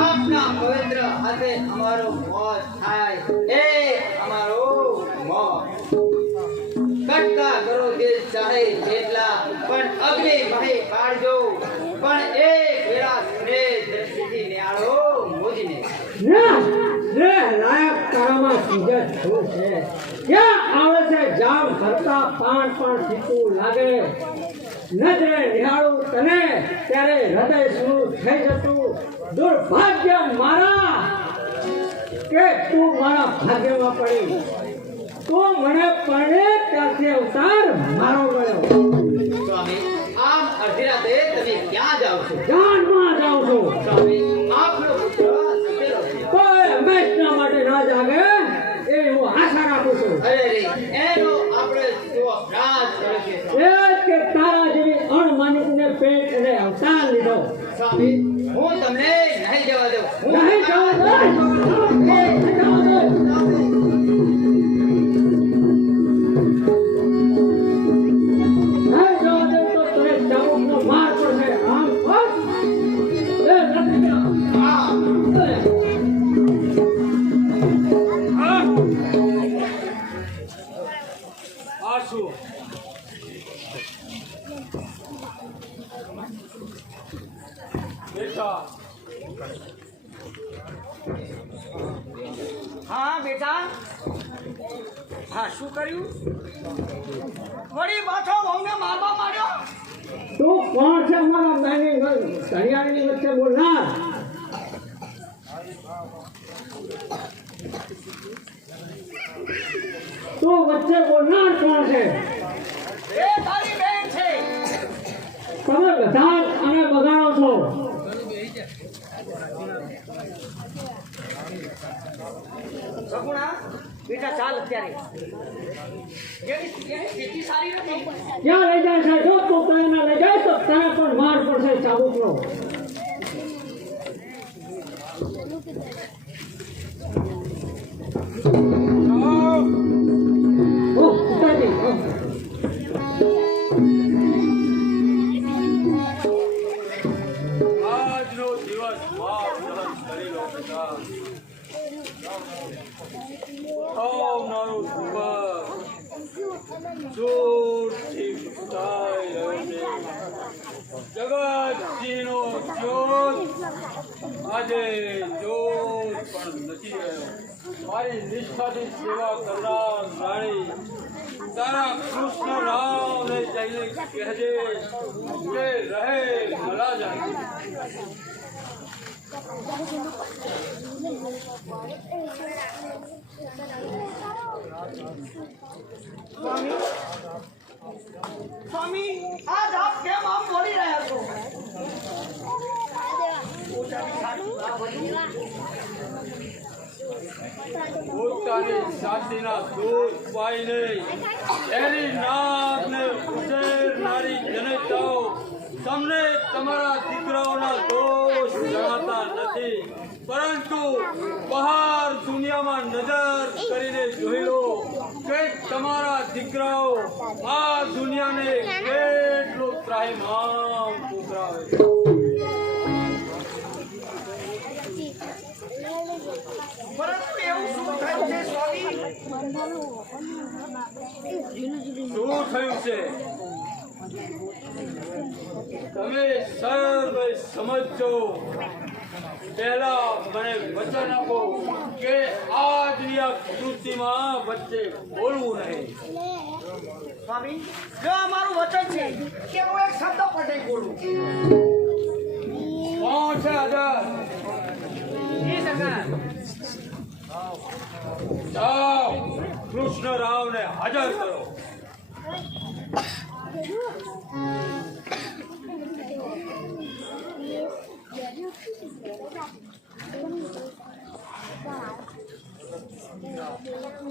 આપના પવિત્ર હાથે અમારો મોત થાય એ અમારો મોત. કટકા કરો દિલ ચાહે જેટલા પણ અગ્નિ વહી કાઢજો પણ એક વેળા સ્નેહ દ્રષ્ટિથી નિહાળો મુજને. રે લાયક તારામાં સુજત શું છે? ક્યાં આવે છે જામ કરતા પાન પણ ફીકું લાગે. નજરે નિહાળું તને ત્યારે હૃદય શું થઈ જતું. દુર્ભાગ્ય મારા કે તું મારા ભાગ્યમાં પડી. તું મને પરણે ત્યારથી અવતાર મારો મળ્યો. સ્વામી, આમ અડધી રાતે તમે ક્યાં જાઓ છો? જાનમાં જાઉં છું. સ્વામી, આપનો પુત્ર સુતેલો છે. કોઈ હંમેશના માટે ના જાગે એ હું આશા રાખું છું. અરે રે, એનો આપણે શું અપરાધ કર્યો છે સ્વામી? એ કે તારા જેવી અણમાનિતને પેટ અને અવતાર લીધો. સ્વામી, હું તમને નહીં જવા દઉં. નહીં જવા દે. નહીં જવા દે. નહીં જવા દે તો તને ચાબુકનો માર પડશે. શું કર્યું? વળી પાછો વહુને મારવા માંડ્યો. તું કોણ છે મારા બેની ઘડિયાળની વચ્ચે બોલનાર? તું વચ્ચે બોલનાર કોણ છે? એ તારી બેન છે. તમે બધા જ આને બગાડો છો. સગુણા બેટા ચાલ અત્યારે. એની સ્થિતિ સારી નથી. ક્યાં લઈ જાય છે? જો તું તને લઈ જાય તો તને પણ માર પડશે ચાબુકનો. ઓ પિતાજી, આજનો દિવસ માફ કરી લો બેટા. આવનારું દિવસ જોરથી ફૂટાઈ રહ્યો છે. જગતજીનો જ્યોત આજે જ્યોત પણ નથી રહ્યો. મારી નિષ્ઠાથી સેવા કરનાર રાણી તારા કૃષ્ણ રામને જઈને કહેજે કે રહે ભલા જાય. સ્વામી આજ આપ કેમ આમ બોલી રહ્યા છો? પોતાની જાતિના દૂધ પાઈને એની નાકને ઉછેરનારી જનતાઓ તમને તમારા દીકરાઓના દોષ જણાતા નથી, પરંતુ બહાર દુનિયામાં નજર કરીને જોઈ લો કે તમારા દીકરાઓ આ દુનિયાને કેટલું ત્રાહિમામ પુકારે છે. પરંતુ એવું શું થયું છે સ્વામી? શું થયું છે? તમે સર્વે સમજો. પહેલા મને વચન આપો કે આજની આ કૃતિમાં વચ્ચે બોલવું નહીં. સ્વામી, જો અમારું વચન છે કે હું એક શબ્દ પણ નહીં બોલું. કોણ છે હાજર? જાઓ, કૃષ્ણ રાવને હાજર કરો.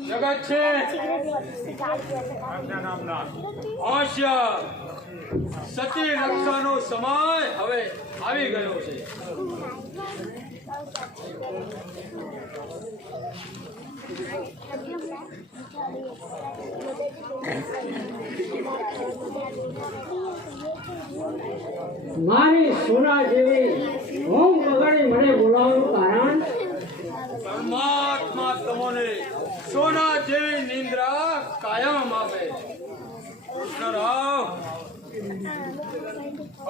જગત છે હોશિયાર. સતી રક્ષાનો સમય હવે આવી ગયો છે. મારી સોના જેવી ઊંઘ બગાડી મને બોલાવવાનું કારણ? પરમાત્મા તમને સોના જેવી નિંદ્રા કાયમ આપે. કૃષ્ણરાવ,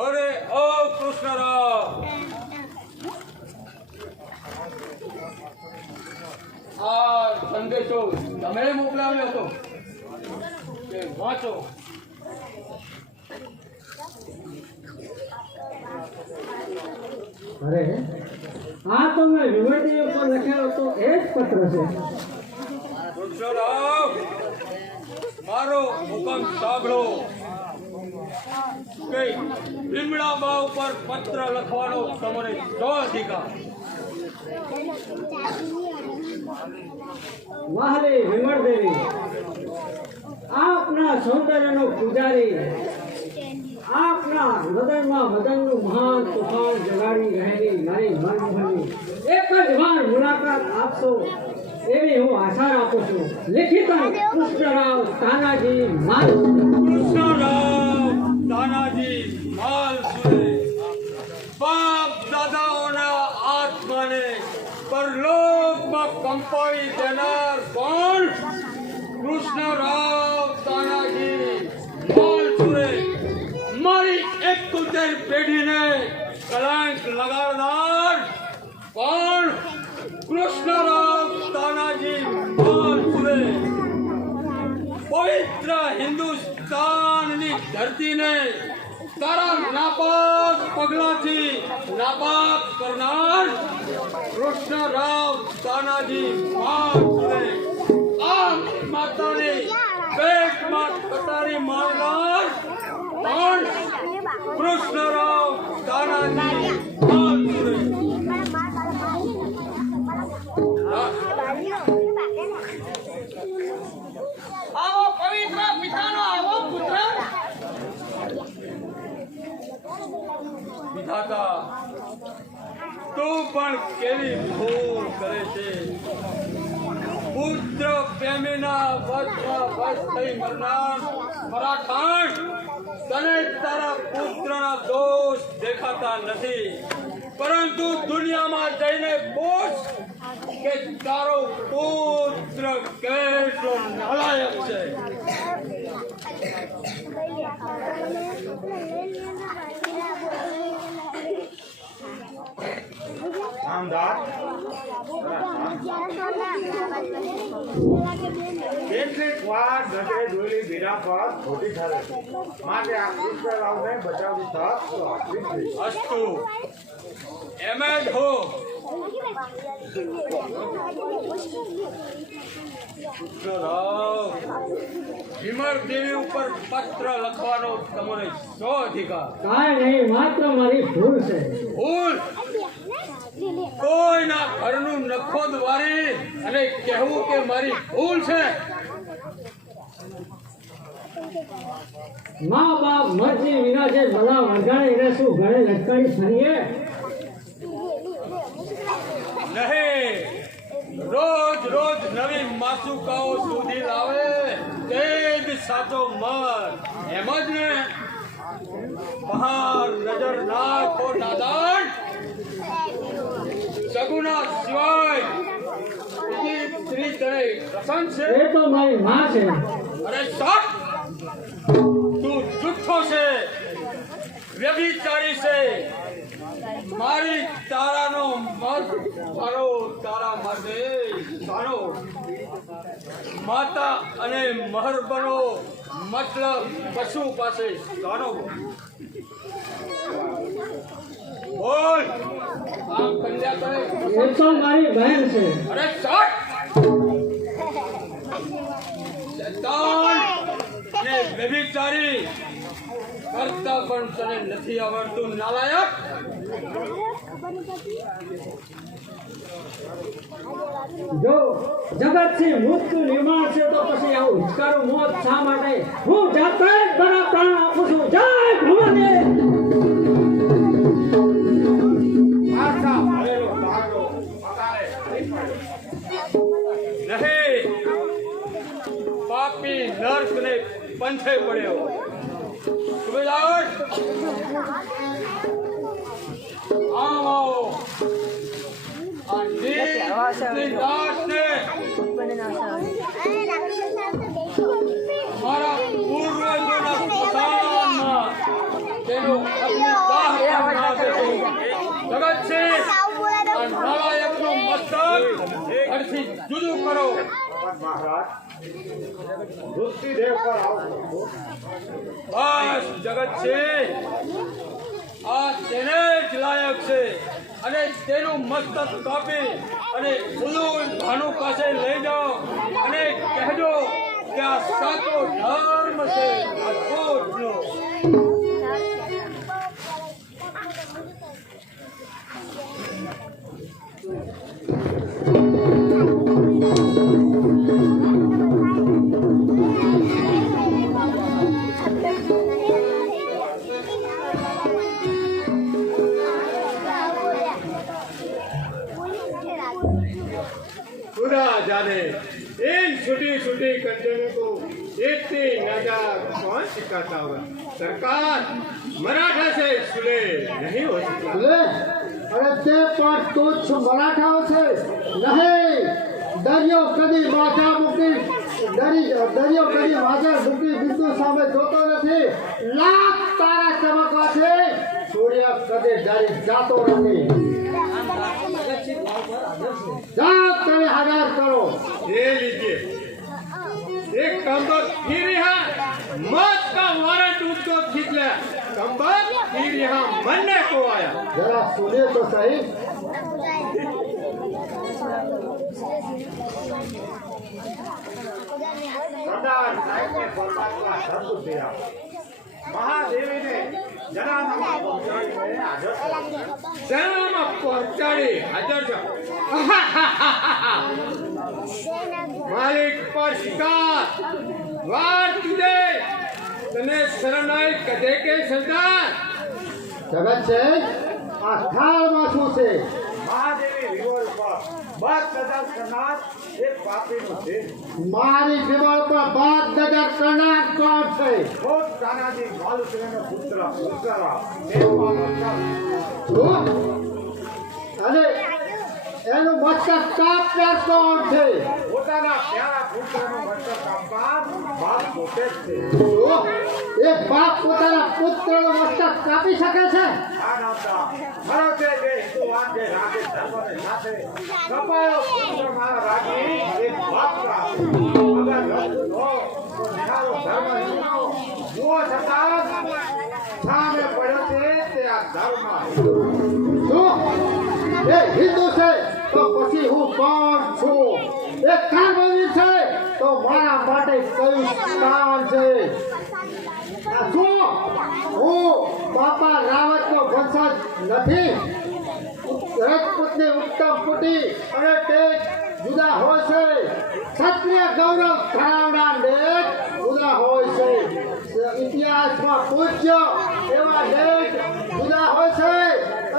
અરે ઓ કૃષ્ણરાવ, આ સંદેશો તમે મોકલાવ્યો હતો કે વાંચો? અરે આ તો મેં વિવરણી ઉપર લખેલો તો એ જ પત્ર છે. કૃષ્ણરાવ, મારો હુકમ સાંભળો કે લીમડાબા ઉપર પત્ર લખવાનો તમારે જો અધિકાર. વાહલી વિમળ દેવી, આપના સૌંદર્યનો પૂજારી, આપના હૃદયમાં મદનનું મહાન તુફાન જગાડી રહેલી મારી મનમોહનની એક જ વાર મુલાકાત આપશો એવી હું આશા રાખું છું. લિખિતમ કૃષ્ણરાવ તાનાજી માલ. કૃષ્ણરાવ તાનાજી માલસુરે. બાપ દાદાઓના આત્માને પરલોકમાં કંપાવી દેનાર કોણ? કૃષ્ણરાવ તાનાજી માલસુરે. મારી 71 પેઢીને કલંક લગાડનાર કોણ? કૃષ્ણરાવ તાનાજી માલસુરે. પવિત્ર હિન્દુસ્તાનની ધરતીને તારા નાપાક પગલાથી નાપાક કરનાર કૃષ્ણરાવ તાનાજી મહારાજે આ માતાને પેટમાં કટારી મારનાર પણ કૃષ્ણરાવ તાનાજી મહારાજે આવો પવિત્ર પિતાનો આવો પુત્ર વિધાતા તું પણ કેવી ભૂલ કરે છે પુત્ર પ્રેમીના વચમાં વશ થઈ મરનાર મરાઠાણ તને તારા પુત્રના દોષ દેખાતા નથી પરંતુ દુનિયામાં જઈને પૂછ કે તારો પુત્ર કેટલો નાલાયક છે નામદાર કેટલીક વાર નજરે જોયેલી વીરા પર ખોટી ઠરે છે માટે આ કૃષ્ણરાવને બચાવવી તક આપવી જોઈએ. અસ્તુ એમ જ હો પુત્રરાવ વિમર દેવી ઉપર પત્ર લખવાનો તમને શો અધિકાર કાંઈ નહીં, માત્ર મારી ભૂલ છે. ભૂલ કોઈના ઘરનું નખોદ વારી અને કહેવું કે મારી ભૂલ છે મા બાપ મરજી વિના જે ભલા વળગાડીને શું ઘરે લટકાડી ફરીએ? નહીં રોજ રોજ નવી માસુકાઓ સુધી લાવે તે જ સાચો મત એમ જ ને બહાર નજર નાખો નાદાન સગુના સિવાય બીજી સ્ત્રી તને પસંદ છે એ તો મારી માં છે. અરે સાત તું જુઠ્ઠો છે વ્યભિચારી છે મારી તારાનો મત તારો તારા માટે તારો માતા અને મહરબનો મતલબ પશુ પાસે તારો બોલ આ કન્યા કરે એ તો મારી બહેન છે. અરે સાત શૈતાન ને વ્યભિચારી કરતા પણ તને નથી આવડતું નાલાયક જો જગતથી મૃત્યુ નિર્માણ છે તો પછી આવું હિચકારું મોત શા માટે? હું જાતે જ મારા પ્રાણ આપું છું. જય ભવાની. પાછા ભરેલો ધારો પગારે નહીં પડે. નહીં પાપી નર્કને પંથે પડ્યો સુબેદાર આવો આ નીચની દાસને મારા પૂર્વજોના સ્મશાનમાં તેનો અગ્નિદાહ કરવામાં આવે છે. જગત છે આ નાલાયકનું મસ્તક અડથી જુદું કરો મહારાજ વૃત્તિદેવ પર આવશો. બસ જગત છે આ તેને જ લાયક છે અને તેનું મસ્તક કાપી અને હુલુલ ભાનુ પાસે લઈ જાઓ અને કહેજો કે આ સાચો ધર્મ છે આ ખોટનો खुदा जाने इन छोटी छोटी कंचनों को इतनी नजर कौन सिखाता होगा. सरकार मराठा से सुले नहीं हो सकता. લે અરે તે પણ તુચ્છ મરાઠાઓ છે નહીં. દરિયો કદી માથા મૂકી દરિયો કદી માથા મૂકી બિંદુ સામે જોતો નથી. લાખ તારા ચમકવા છે સૂર્ય કદી ડરી જાતો નથી. જાઓ તમે હાજર કરો. ये लीजिए एक कम्बक फिर यहाँ मौत का वारंट उसको खींच लिया। कम्बक फिर यहाँ मरने को आया। जरा सुनिए तो सही। सरदार साहब ने बर्बाद का सब कुछ दिया। महादेवी ने जनानामा पहुंचाड़ी हाजर जनानामा पहुंचाड़ी हाजर છે। માલિક પર શિકાર વાર તુજે તને શરણાઈ કદે કે સરદાર। જગત છે આ થાળમાં શું છે? महादेवी रिवर पर बात कदर करनार एक पापी નું છે। મારી દિવાલ પર બાદ નજર કરનાર કોણ છે? बहुत तानाजी बालुसेનો પુત્ર ઉત્તરા દેવપાલ શું? અને એનું મસ્તક કાપનાર કોણ છે? પોતાના પ્યારા પુત્રનું મસ્તક કાપનાર બાપ પોતે જ છે। શું? એક બાપ પોતાના પુત્રનું મસ્તક કાપી શકે છે? આ નાતા મરોતે જે હિન્દુવાન જે રાગે ધર્મને સાથે કપાયો પુત્ર મારા રાગી એક બાપરા અગર રસ્તો નો તો નિહારો ધર્મ હિન્દુનો જુઓ છતાં સામે પડ્યો છે તે આ ધર્મ શું? એ હિન્દુ છે તો પછી હું કોણ છું? એ કાર્બોવીર છે તો મારા માટે કયું સ્થાન છે? આ શું? હું બાપા રાવતનો વંશજ નથી। રજપૂતની ઉત્તમ પુટી અને તે જુદા હોય છે। ક્ષત્રિય ગૌરવ ધરાવનાર દેશ જુદા હોય છે। ઇતિહાસમાં પૂજ્ય એવા દેશ જુદા હોય છે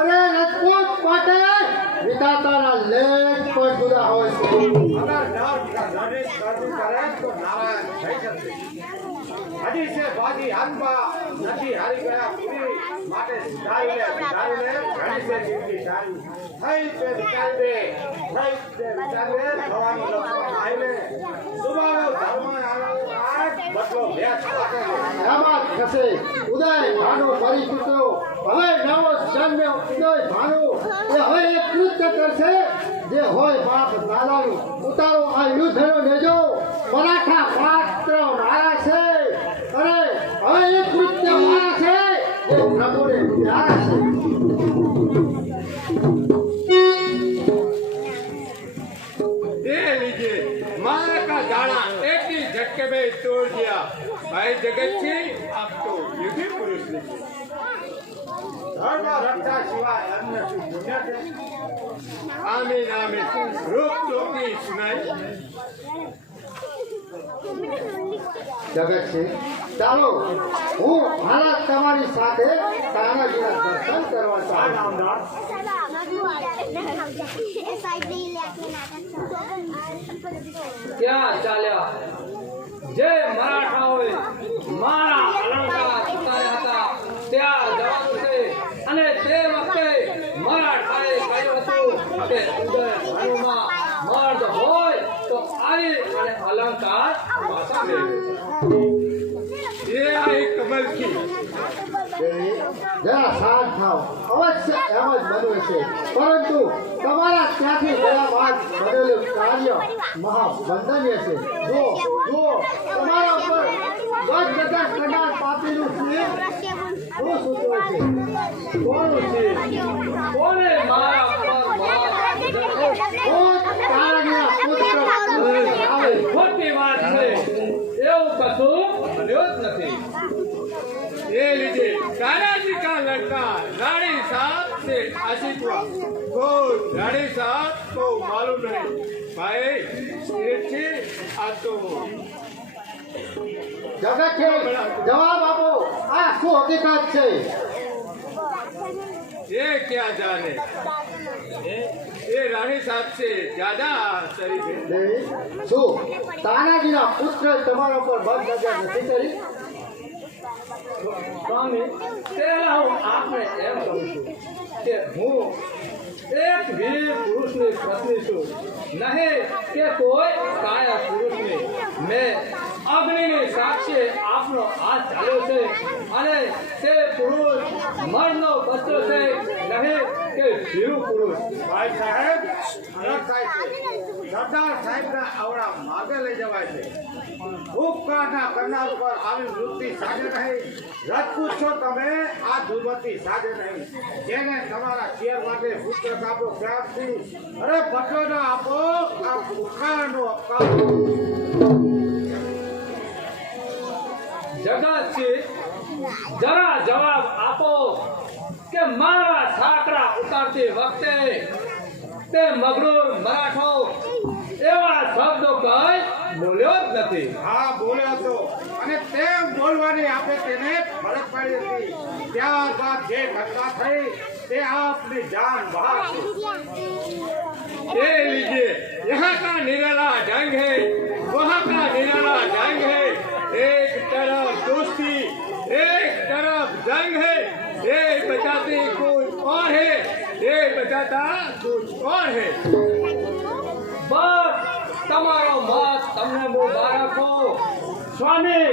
અને રજપૂત માટે વિધાતાના લેખ પણ જુદા હોય છે। અગર ડર લડી કરે તો નારાયણ થઈ શકે। હજી છે બાજી હાથમાં નથી હારી ગયા પૂરી માટે સુધારી લે ઘણી છે જિંદગી સારી થઈ તે વિચારી દે થઈ તે વિચારી દે થવાનું લક્ષણ આવીને સુભાવ ધર્મ આજ બદલો વ્યાજ પાકે એમાં થશે ઉદય ભાનુ મરી ચૂક્યો। હવે નવો જન્મ્યો ઉદય ભાનુ એ હવે એક કૃત્ય કરશે જે હોય બાપ દાદાનું। ઉતારો આ યુદ્ધનો નેજો મરાઠા માત્ર મારા છે અને હવે એક કૃત્ય મારા છે જે પ્રભુને પ્યારા છે। दे लीजिए मारा का दाना एक ही झटके में तोड़ दिया। भाई जगत जी आप तो युगी पुरुष लीजिए। ધર્મ રક્ષા સિવાય અન્ય શું પુણ્ય છે? आमीन आमीन रूप टोपी सुनाई। જગત છે ચાલો હું હાલત તમારી સાથે તાનાજીના દર્શન કરવા આ ચાલું। નામદાર ક્યાં ચાલ્યા? જે મરાઠાઓએ મારા અલંકાર ઉતાર્યા હતા ત્યાં જવાનું છે અને તે વખતે મરાઠાએ કહ્યું હતું કે ઉદય ભાનુમાં મર્દ હોય તો આવી અને અલંકાર પાછા મેળવે। ये आई कमल की જરા શાંત થાવ। અવશ્ય એમ જ બનવું છે પરંતુ તમારા ત્યાંથી ગયા બાદ બનેલું કાર્ય મહાવંદનીય છે। જો જો તમારા ઉપર ગજ ગજા કરનાર પાપીનું શિર શું સૂચવે છે? કોનું શિર? કોને મારા પર કોણ તારાજીના પુત્ર આવે? ખોટી વાત છે, એવું કશું બન્યું જ નથી। ये लीजिए तानाजी का लड़का रानी साहब से आशिक हुआ। तो रानी साहब को मालूम नहीं भाई ये थी आ तो જગત છે જવાબ આપો આ શું હકીકત છે? ये क्या जाने ये रानी साहब से ज्यादा शरीफ है। દેવી શું તાનાજીના પુત્ર તમારા ઉપર બંધ નજર નથી કરી? સ્વામી, તેના હું આપને એમ કહું છું કે હું એક વીર પુરુષની પત્ની છું, નહીં કે કોઈ કાયા પુરુષની। મેં અગ્નિની સાક્ષી આપનો હાથ ચાલ્યો છે અને તે પુરુષ મરનો બચ્ચો છે નહીં કે જીવ પુરુષ. ભાઈ સાહેબ અલગ થાય છે. સરદાર સાહેબના આવડા માર્ગે લઈ જવાય છે. ઉપકારના કરનાર ઉપર આવી વૃત્તિ સાજે નહીં. રાજપૂત છો તમે, આ દુર્મતિ સાજે નહીં. જેને તમારા શેર માટે પુત્ર કાપો ત્યારથી અરે બદલો ના આપો, આ ભૂખાનો અપકારો. જગતસિંહ, જરા જવાબ આપો કે મારા સાકરા ઉતારતી વખતે તે મગરૂર મરાઠો એવા શબ્દો કઈ બોલ્યો જ નથી. હા બોલ્યો હતો અને તેમ બોલવાની આપણે તેને ફરક પડી હતી. ત્યારબાદ જે ઘટના થઈ તે આપની જાન બહાર છે. ये लीजिए, यहाँ का निराला ढंग है, वहाँ का निराला ढंग है. एक तरफ दोस्ती, एक तरफ जंग है. ये बचाती कुछ और है, ये बचाता कुछ और है. बस તમારો મત તમને મુબારક હો. સ્વામી,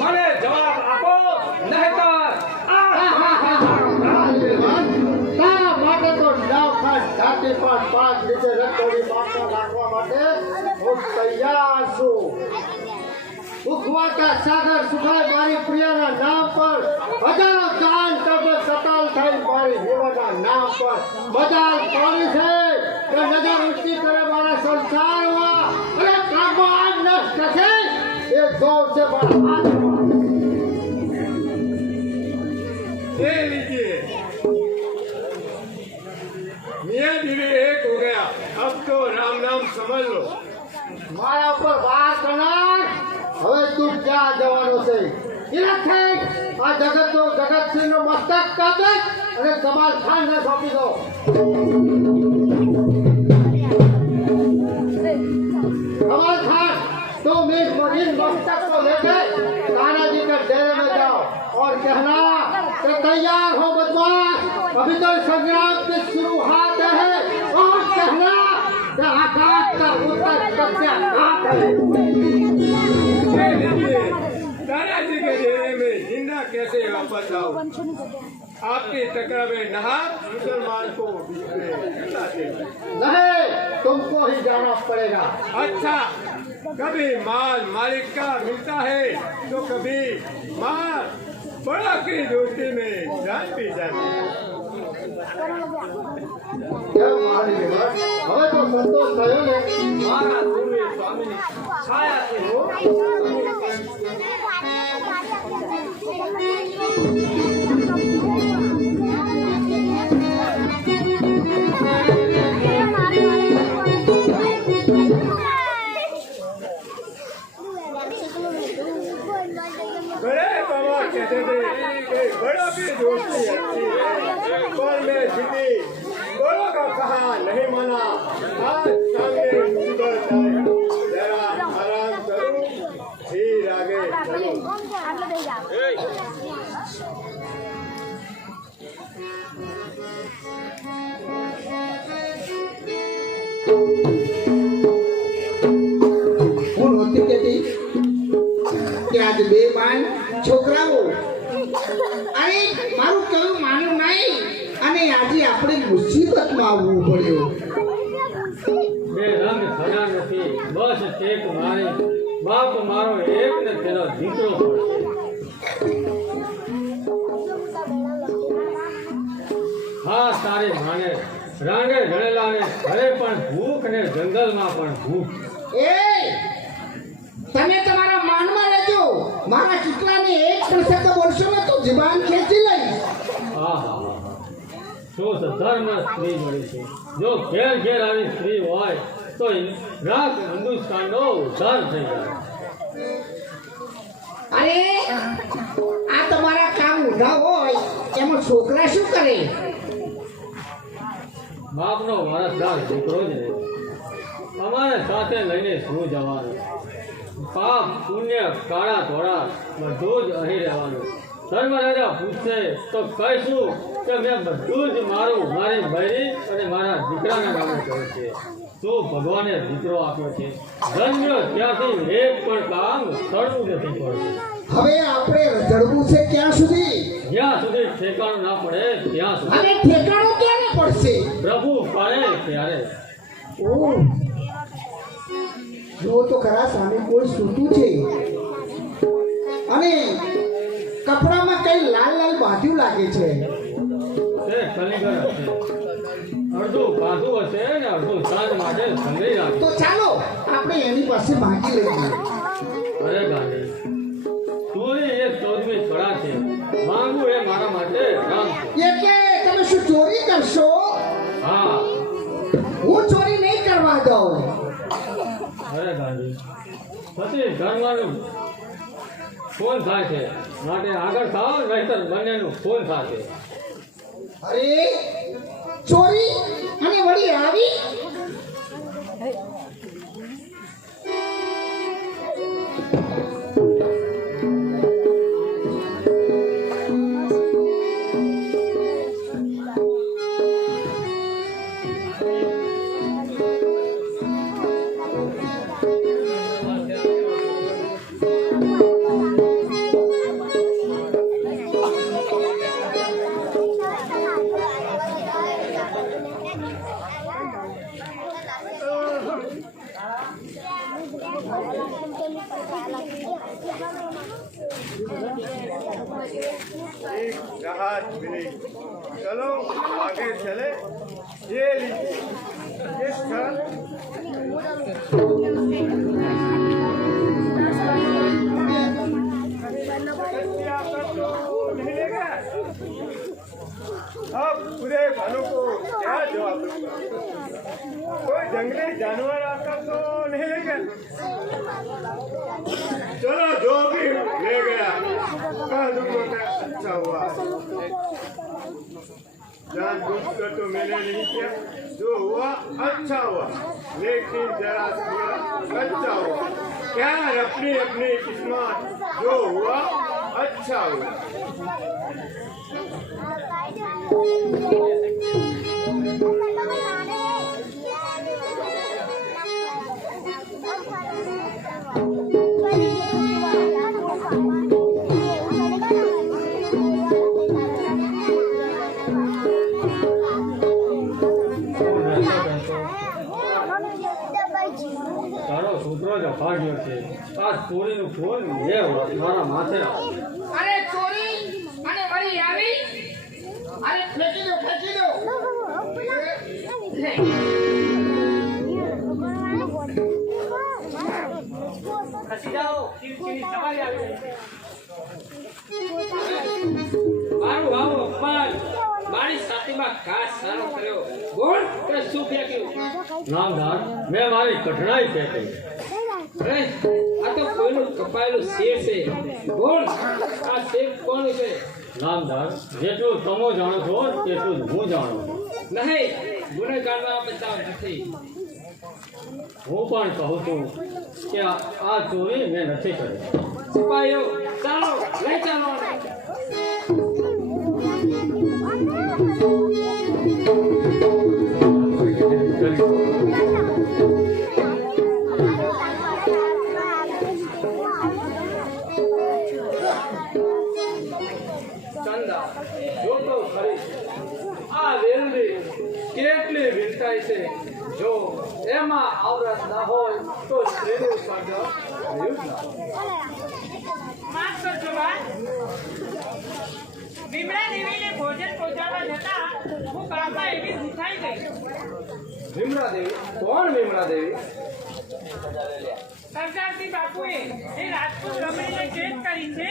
મને જવાબ આપો, નહીંતર તારા માટે તો ડાવખાન જાતિ પર પાંચ રીતે રખોડી માપવા રાખવા માટે હું તૈયાર છું. ઉખવાતા સાગર સુખાય મારી પ્રિયાના નામ પર, હજારો જાન તબે સતાલ થઈ મારી જીવાના નામ પર બજાર પાડી છે કે નજર ઊંચી કરે મારા સંસારમાં અને કામો આજ નષ્ટ થશે એ ગૌર છે મારા હાથમાં. ले लीजिए, मियाँ बीवी एक हो गया. अब तो राम नाम समझ लो. મારા ઉપર વાર કરનાર હવે તું ક્યાં જવાનો છે? તિલક થઈ આ જગતનો જગતસિંહનો મસ્તક કાપે અને કમાલ ખાનને સોંપી દો. कमाल खान, तुम इस मजीद मस्तक को लेकर तानाजी के डेरे में जाओ और कहना कि तैयार हो बदमाश, अभी तो संग्राम की शुरुआत है. और कहना कि आकाश का उत्तर प्रत्याघात है. ले लीजिए, दादाजी के डेरे में जिंदा कैसे वापस आओ? आपकी तकराबे नहा मुसलमान को लाते. नहीं, तुमको ही जाना पड़ेगा. अच्छा, कभी माल मालिक का मिलता है तो कभी माल बड़ा की दोस्ती में जान पी जाती है. जय महाराज, હવે તો સંતોષ થયો ને? મારા ગુરુએ સ્વામીની છાયાથી હો. बड़े बाबा कहते थे कि बड़ा की दोस्ती अच्छी है, पर मैं जिद्दी बड़ों का कहा नहीं माना. आज सामने मुसीबत आई, जरा आराम करो, फिर आगे चलो. હું નહોતી કહેતી કે આજ બે બાન છોકરાઓ અરે મારું કયું માન્યું નહીં અને આજે આપણે મુસીબતમાં આવવું પડ્યું. બે રંગ ખરા નથી, બસ ટેક મારી. બાપ મારો એક ને તેનો દીકરો પડશે. હા તારી માને રાંગે ગણેલા ને ઘરે પણ ભૂખ ને જંગલમાં પણ ભૂખ. એ તમે તમારા માનમાં રહેજો, મારા ચૂકલાને એક પ્રસંગ બોલશો ને તો જુબાન ખેંચી લઈશ. આહા, શું સધર્મ સ્ત્રી મળી છે. જો ઘેર ઘેર આવી સ્ત્રી હોય તો રાત હિન્દુસ્તાનનો ઉદ્ધાર થઈ જાય. અરે આ તમારા કામ ઊંધા હોય એમાં છોકરા શું કરે? બાપનો વારસદાર દીકરો જ રહે. અમારે સાથે લઈને શું જવાનું? પાપ પુણ્ય કાળા ધોળા બધું જ અહીં રહેવાનું. સર્વરાજા પૂછશે તો કહીશું કે મેં બધું જ મારી બૈરી અને મારા દીકરાના નામે કર્યું છે. તો ભગવાને દીકરો આપ્યો છે. ધન્ય ત્યાંથી એક પણ કામ કરવું નથી પડતું. હવે આપણે રજડવું છે ક્યાં સુધી? જ્યાં સુધી ઠેકાણું ના પડે ત્યાં સુધી. અને ઠેકાણું ક્યારે પડશે? પ્રભુ પાડે ત્યારે. ઓહ, જો તો ખરા સામે કોઈ સૂતું છે અને કપડામાં કઈ લાલ લાલ બાંધ્યું લાગે છે. તે કલિંગર હશે. અડધું કાઢું હશે ને અડધું સાંજ માટે સંગ્રહી રાખે. તો ચાલો આપણે એની પાસે માંગી લઈએ. અરે ગાંધી, ચોરી એ 14મી કળા છે. માંગવું એ મારા માટે રામ છે. એટલે તમે શું ચોરી કરશો? હા. હું ચોરી નહીં કરવા દઉં. અરે ગાંધી, પછી ધનવાનું ફોન થાય છે માટે આગળ થાવ, નહીતર બંનેનું ફોન થશે. અરે ચોરી અને વળી આવી? एक जहाज मिली, चलो आगे चले। ये लीजिए, ये स्थल अब पूरे भालू को क्या जवाब दूंगा? कोई जंगली जानवर आता तो नहीं ले गया। चलो जो भी ले गया कह दूंगा कि अच्छा हुआ। जानबूझकर तो मैंने नहीं किया, जो हुआ अच्छा हुआ, लेकिन जरा थोड़ा अच्छा हुआ। क्या अपनी अपनी किस्मत, जो हुआ अच्छा हुआ। તારો છોકરો જ ભાગ્યો છે. આ ચોરીનું ફોન મારા માથે અરે ચોરી અને વળી આવી? અરે ફેંકી દો, ફેંકી દો. ખસી જાઓ, ચીડચીડી તમારી આવી. મારું આવું અપમાન મારી સાથેમાં ખાસ સારો કર્યો. બોલ તે શું ફેંક્યું? નામદાર, મેં મારી કઠણાઈ ફેંકી. અરે આ તો કોઈનું કપાયેલું શેર છે. બોલ આ શેર કોનું છે? નામદાર, જેટલું તમે જાણો છો તેટલું જ હું જાણું છું. નહીં, ગુનેગારમાં બચાવ નથી. હું પણ કહું છું કે આ ચોરી મેં નથી કરી. સિપાહીઓ ચાલો લઈ ચાલો. ચંદા જો તો ખરી આ વેલડી કેટલી વિંટાઈ છે. જો એમાં આવરત ના હોય તો સ્ત્રીનું સર્જન થયું જ ના. માફ કરજો બા. વિમળા દેવીને ભોજન પહોંચાડવા જતા હું બાપા એવી ભૂખાઈ ગઈ. વિમળા દેવી? કોણ વિમળા દેવી? સરદારજી બાપુએ એ રાજપૂત રમણીને કેદ કરી છે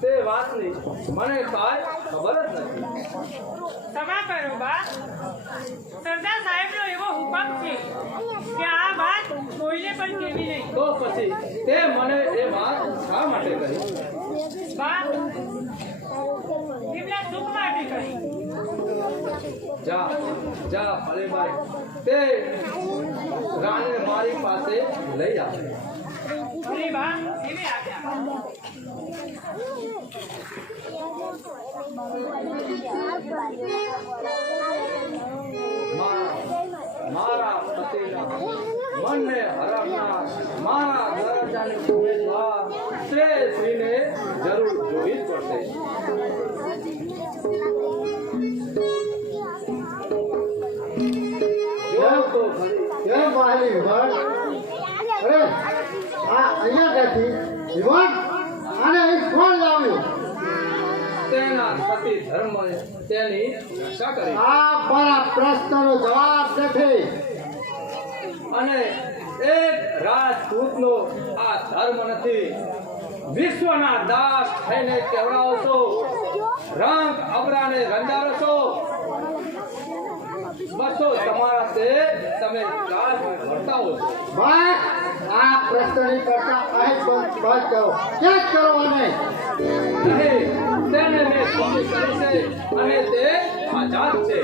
તે વાતની મને કાંઈ ખબર જ નથી. ક્ષમા કરો બા. સરદાર સાહેબનો એવો હુકમ છે કે આ વાત કોઈને પણ કહેવી નહીં. તો પછી તે મને એ વાત શા માટે કરી? બા એમના સુખ માટે કરી. જા જા ફળીભાઈ, તે રાણીને મારી પાસે લઈ આવે. અરે બા એવી આપ્યા. મારા પતિના મનને હરાવનાર મારા દરજ્જાની ઉમેદવાર શ્રીને જરૂર જોવી જ પડશે. જો તો ખરી. કેમ વાલી વિભાગ? અરે આ અહીંયા નથી વિભાગ, આને અહીં કોણ લાવ્યું? તેના પતિ ધર્મ તેની રક્ષા કરી આ મારા પ્રશ્નનો જવાબ નથી. અને એક રાજપૂતનો આ ધર્મ નથી. વિશ્વના દાસ થઈને કેવડાવો છો, રંગ અબરાને રંજારો છો. બસો તમારા તે તમે રાજ વર્તાવો છો. બસ આ પ્રશ્નની ચર્ચા અહીં બંધ કરો. ક્યાં જ કરો આને? નહીં, તેને મેં સ્વામી કરી છે અને તે આઝાદ છે.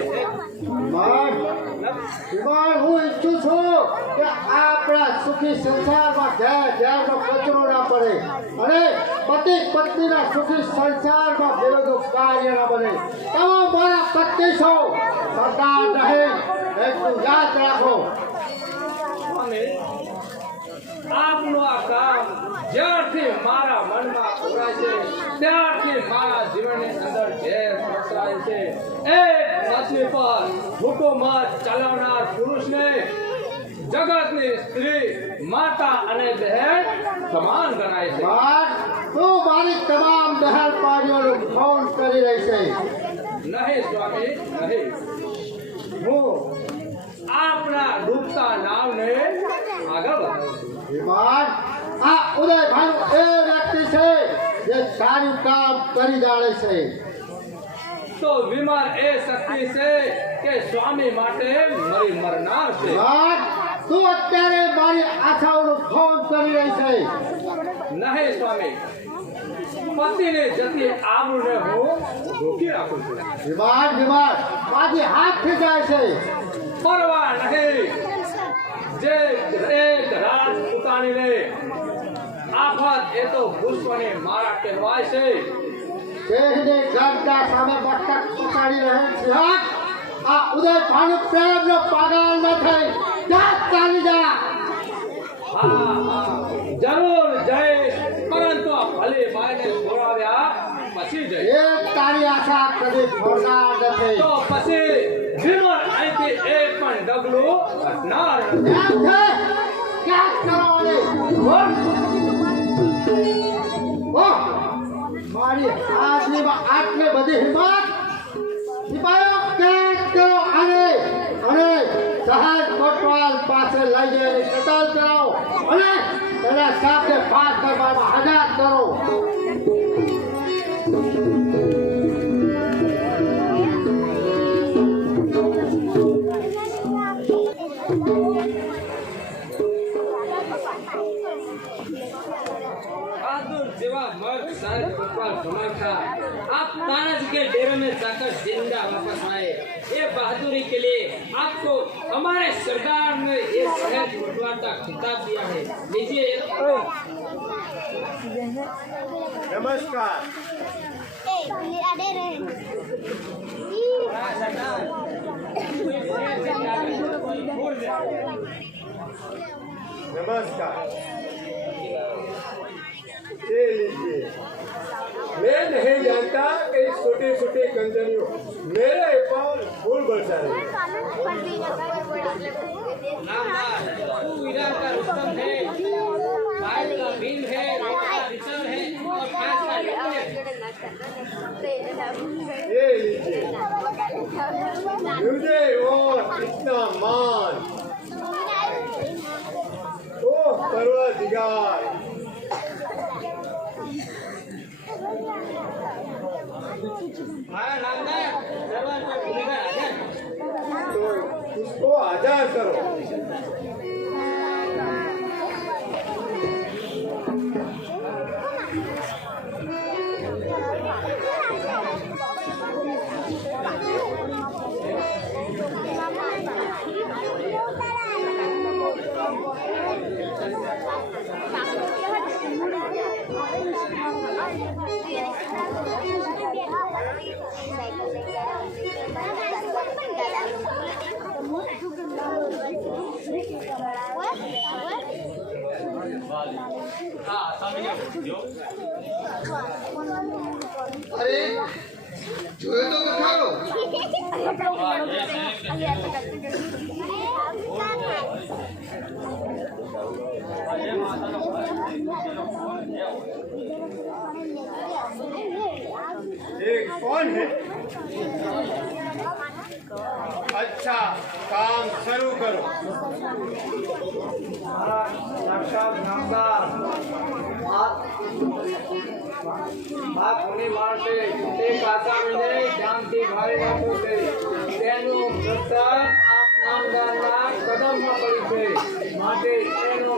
વિમાન હું ઈચ્છું છું કે આપણા સુખી સંસારમાં ઘેર ઘેરનો કચરો ના પડે અને પતિ પત્નીના સુખી સંસારમાં વિરોધો કાર્ય ના બને. તમે મારા પતિ છો, સરદાર નહીં. એટલું યાદ રાખો. અને આપનું આ કામ જ્યારથી મારા મનમાં ઉભરાય છે ત્યારથી મારા જીવનની અંદર ઝેર પ્રસરાય છે. એક પત્ની પર હુકુમત ચલાવનાર પુરુષને જગતની સ્ત્રી, માતા અને બહેન સમાન ગણાય છે. બાદ તું મારી તમામ બહેનપણીઓનું ફોન કરી રહી છે. નહીં સ્વામી, નહીં. હું આપણા ડૂબતા નાવને આગળ વધારું છું. વિમાન આ ઉદયભાઈ એ વ્યક્તિ છે જે સારું કામ કરી જાણે છે. તો વિમાન એ શક્તિ છે કે સ્વામી માટે મરી મરનાર છે. વિમાન તું અત્યારે મારી આશાઓનું ફોન કરી રહી છે. નહીં સ્વામી, પતિની જતી આબરૂને હું રોકી રાખું છું. વિમાન મારી હાથ ખેંચાય છે. પરવા નહીં. જે એક રાજપૂતાણીને આફત એ તો પુષ્પની માળા કહેવાય છે. દેહને ગરદા સામે મસ્તક પકડી રહે છે. આ ઉદયભાઈનો પ્રેમનો પાગલ ન થઈ જા, ચાલી જા. હા, જરૂર જઈશ, પરંતુ આ ભલી બાઈને છોડાવ્યા પછી જઈશ. એ તારી આશા કદી છોડનાર નથી. તો પછી વિમલ અહીંથી એક પણ ડગલું હટનાર નથી. એમ છે ક્યાં કરવાની? મારી હાજરીમાં આટલી બધી હિંમત? સિપાહીઓ કેદ કરો આને અને સહજ કોટવાલ પાસે લઈ જઈને કતલ કરાવો અને તેના સાથે 5 દરબારમાં આઝાદ કરો. बहादुर जेवा मर्द सारे गोपाल कमाल था। आप तानाजी के डेरे में जाकर जिंदा वापस आए। ये बहादुरी के लिए आपको हमारे सरदार ने ये शहर गुरुद्वार का खिताब दिया है। लीजिए। नमस्कार। नमस्कार। ये लीजिए। मैं नहीं जानता कि छोटी छोटी कंजरियों मेरे पास फूल बरसा रही है। नामदार, तू वीरान का रुस्तम है, साहिब का भीम है, रोका का रिचल है और खास का लिखल है। ये लीजिए। मुझे और इतना मान। ओ परवरदिगार, हमारा नामदार दरबार में भूमिका आजाद। तो उसको आजाद करो। Thank you. વાલી આ આસામીને પૂછ્યો અરે જોયો તો ખરો હા, એ છે કે જેનું ये माता का ये कौन है? अच्छा, काम शुरू करो। સાક્ષાત નામદાર આ કોની માણસે એક આસામીને જામથી ભારે રાખ્યો છે તેનું પ્રતાપ આપ નામદારના કદમમાં પડી છે માટે એનો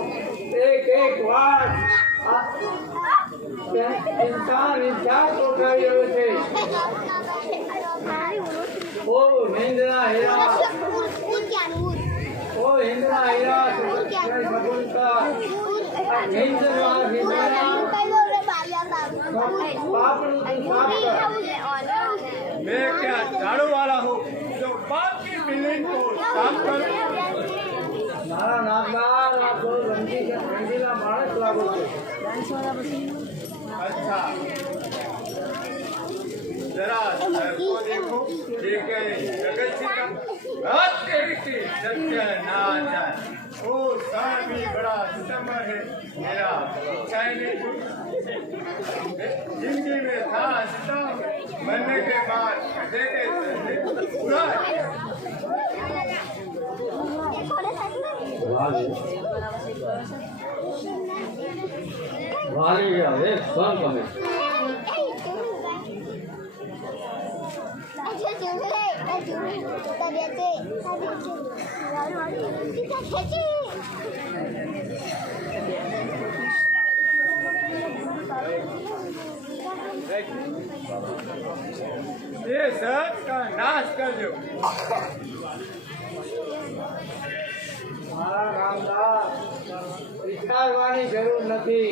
એક વાત ઇન્સાન કોઠાવી રહ્યો છે ઓ હિન્દના હીરા ઓ હિન્દના હીરા સગુનકા હિન્દના હિન્દના બાપનું તું સાફ કર मैं क्या झाड़ू वाला हूँ जो बाप की बिल्डिंग को साफ करूं? મારા નામદાર આ તો રંગીલા માણસ લાગો છે अच्छा, जरा सर को देखो, ठीक है जगत जी का बात तेरी की सत्य ना जाए। ओ सर भी बड़ा सितम्बर है, मेरा इच्छा ही नहीं छूटी। जिंदगी में था सितम, मरने के बाद देखे पूरा વાલી હવે ફોન કરે ये सब का नाश कर दो। મારા નામદાર વિચારવાની જરૂર નથી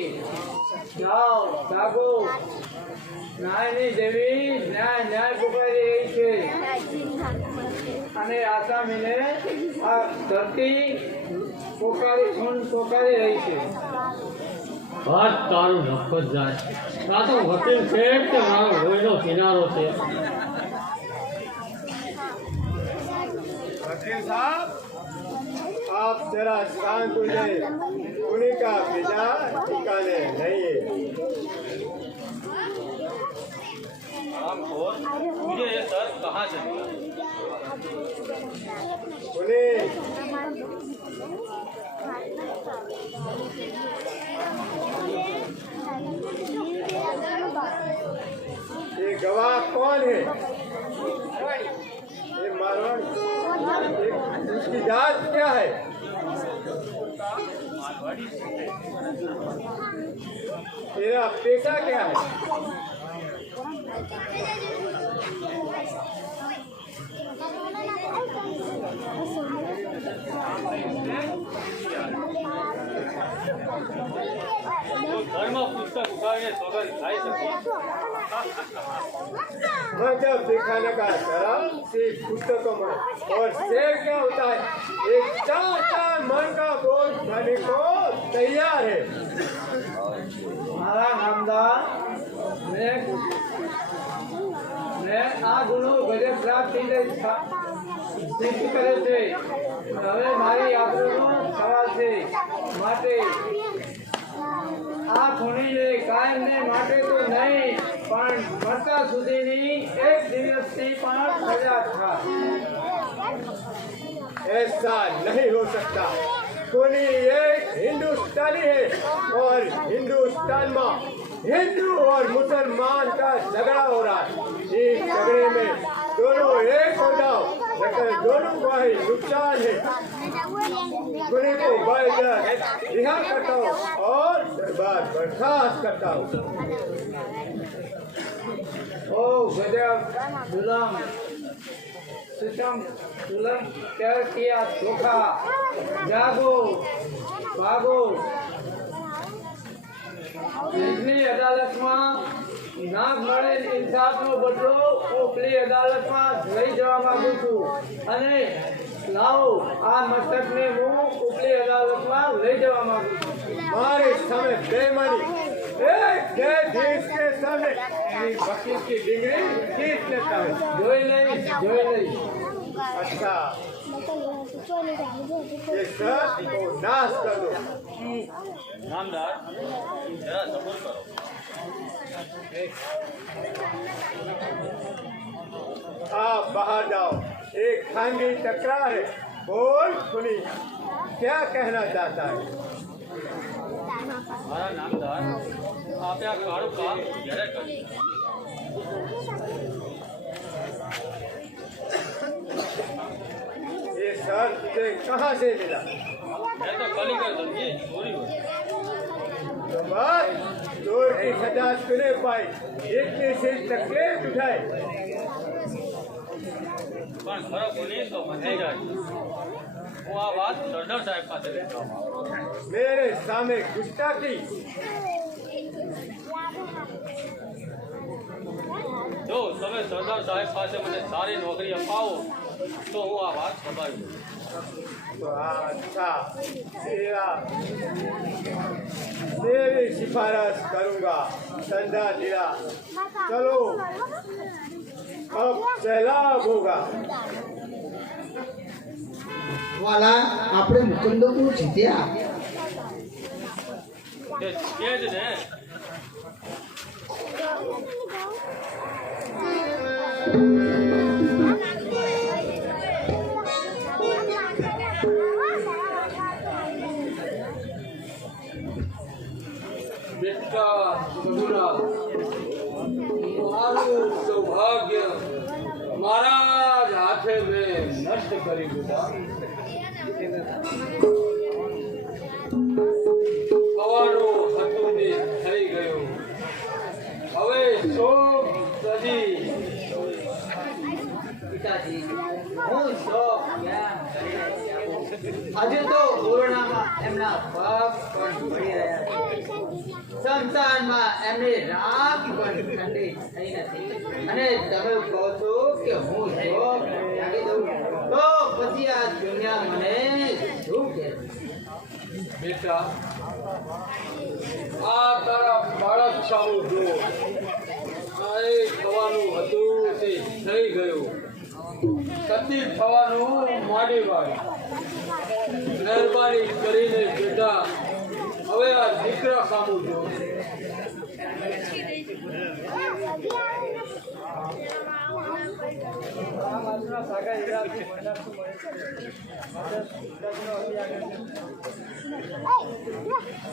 જાઓ જાગો ન્યાયની દેવી ન્યાય પકડાઈ રહી છે અને આસામીને આ ધરતી પોકારી રહી છે હાથ તારું નફત જાય આ તો વકીલ છે કે મારો લોહીનો કિનારો છે वकील साहब, आप जरा शांत हो जाए, उन्हीं का भेजा ठिकाने नहीं है। रामखोर मुझे ये सर कहाँ से मिला उन्हें ये गवाह कौन है? ये मारवाड़ी। इसकी जात क्या है? तेरा पेशा क्या है? धर्म पुस्तक उठाने सोगंद खाई सके मतलब दिखाने का शराब सिर्फ पुस्तकों में और शेर क्या होता है? एक 4 मन का बोझ उठाने को तैयार है। મારા નામદાર મેં આ ગુનો ગજબ પ્રાપ્ત સિદ્ધ કર્યો છે હવે મારી આબરૂનો સવાલ છે માટે આ ખૂણીને કાયમને માટે તો નહીં પણ મરતા સુધીની એક દિવસની પણ સજા થાય ऐसा नहीं हो सकता। कोनी एक हिंदुस्तानी है और हिंदुस्तान में हिंदू और मुसलमान का झगड़ा हो रहा है। इस झगड़े में दोनों एक हो जाओ, लेकिन दोनों को ही नुकसान है। कोनी को रिहा करता हूँ और दरबार बर्खास्त करता हूँ। ओ गजब जुलम सितम जुलम कर किया धोखा जागो भागो इतनी अदालत में ના મળે ઇન્સાફનો બદલો હું પેલી અદાલતમાં લઈ જવા માંગુ છું અને લાવો આ મસ્તકને હું ઉપલી અદાલતમાં લઈ જવા માંગુ છું हमारे सामने बेईमानी एक देश के सामने वकील की डिग्री खींच लेता है જોઈ લઈશ अच्छा ये सब को नाश कर दो નામદાર જરા સબૂર કરો आप बाहर जाओ एक खानगी टकरार है बोल सुनी क्या कहना चाहता है મારા નામદાર આપે આ કાળું કામ જ્યારે કર્યું ये सर तुझे कहाँ से मिला मैं तो कल ही कर दूंगी चोरी हुई तो बस चोर की सजा सुने पाई इतनी सी तकलीफ उठाए પણ ખરો પોલીસ તો બધી જાય હું આ વાત સરદાર સાહેબ પાસે લઈ જવા માંગુ છું. मेरे सामने गुस्ताखी જો તમે સરદાર સાહેબ પાસે મને સારી નોકરી અપાવો તો હું આ વાત સંભાળી લઈશ. तो अच्छा तेरा तेरी सिफारिश करूंगा संधा दिला चलो अब सैलाब होगा વાલા આપણે મુકંદો જીત્યા તે છે જ ને બેટા સગુણા મારું સૌભાગ્ય મારા જ હાથે મેં નષ્ટ કરી દીધા થવાનું હતું તે થઈ ગયું હવે શોક સદી પિતાજી હું શોક જ્ઞાન કરીને હજુ તો પૂર્ણામાં એમના પગ પણ પડી રહ્યા છે સંસારમાં એમની રાખ પણ ઠંડી થઈ નથી અને તમે કહો છો કે હું શોક ત્યાગી દઉં તો પછી આ દુનિયા મને શું કહે બેટા આ તારા બાળક સામું જો આ એ થવાનું હતું તે થઈ ગયું સતી થવાનું માંડી વાળ્યું મહેરબાની કરીને બેટા હવે આ દીકરા સામું જો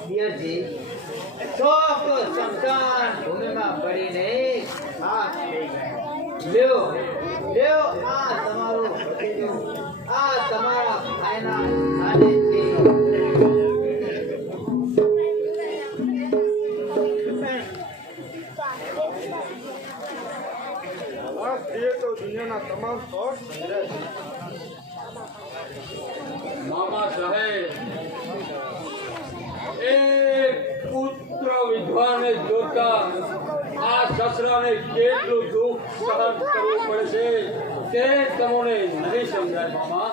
પિયરજી શોક તો શમશાન ભૂમિમાં પડીને ખાક થઈ ગયા લ્યો લ્યો આ તમારું ભતીજું આ તમારા ભાઈના સ્થાને છે बस ये तो दुनिया तमाम शौक समझे મામા સાહેબ એક પુત્ર વિધવાને જોતા આ સસરાને કેટલું દુઃખ સહન કરવું પડે છે તે તમને નહીં સમજાય મામા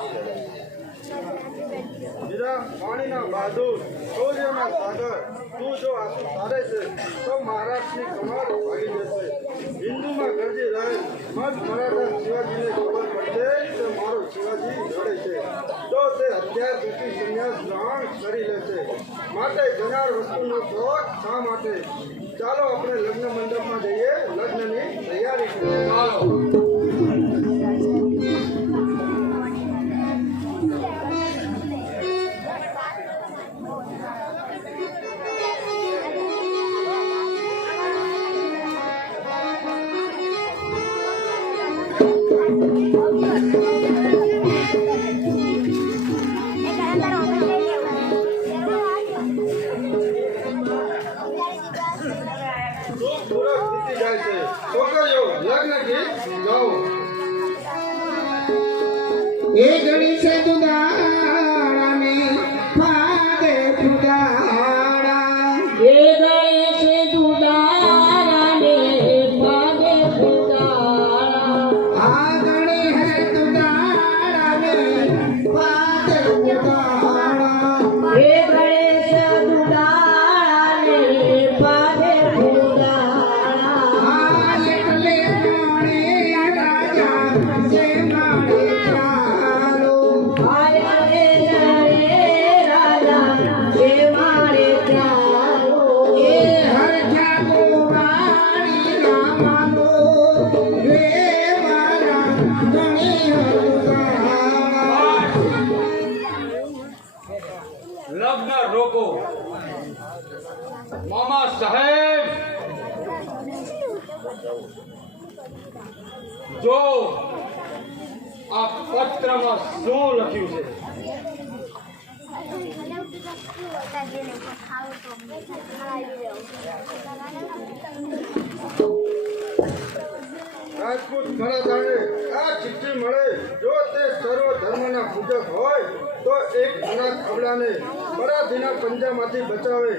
मीरा पानी ना बहादुर सूर्य ना सागर तू जो आंसू सारे से तो महाराष्ट्र की कमाल भागी जैसे हिंदू में गर्जी रहे मत मराठा शिवाजी ने खबर पड़ते तो मारो शिवाजी लड़े છે તો તે હથિયાર દૂતી સંન્યાસ ગ્રહણ કરી લેશે માટે જનાર વસ્તુનો શોખ શા માટે ચાલો આપણે લગ્ન મંડપમાં જઈએ લગ્નની તૈયારી કરીએ ચાલો એ ઘડી છે દુદારાને ફાદે ફુદારા એ ઘડી છે દુદારાને જો આ પત્રમાં શું લખ્યું છે. રાજપૂત ઘરાદાને આ ચિઠ્ઠી મળે જો તે સર્વ ધર્મના પૂજક હોય તો એક અનાથ અબળાને પરાધીના પંજામાંથી બચાવે.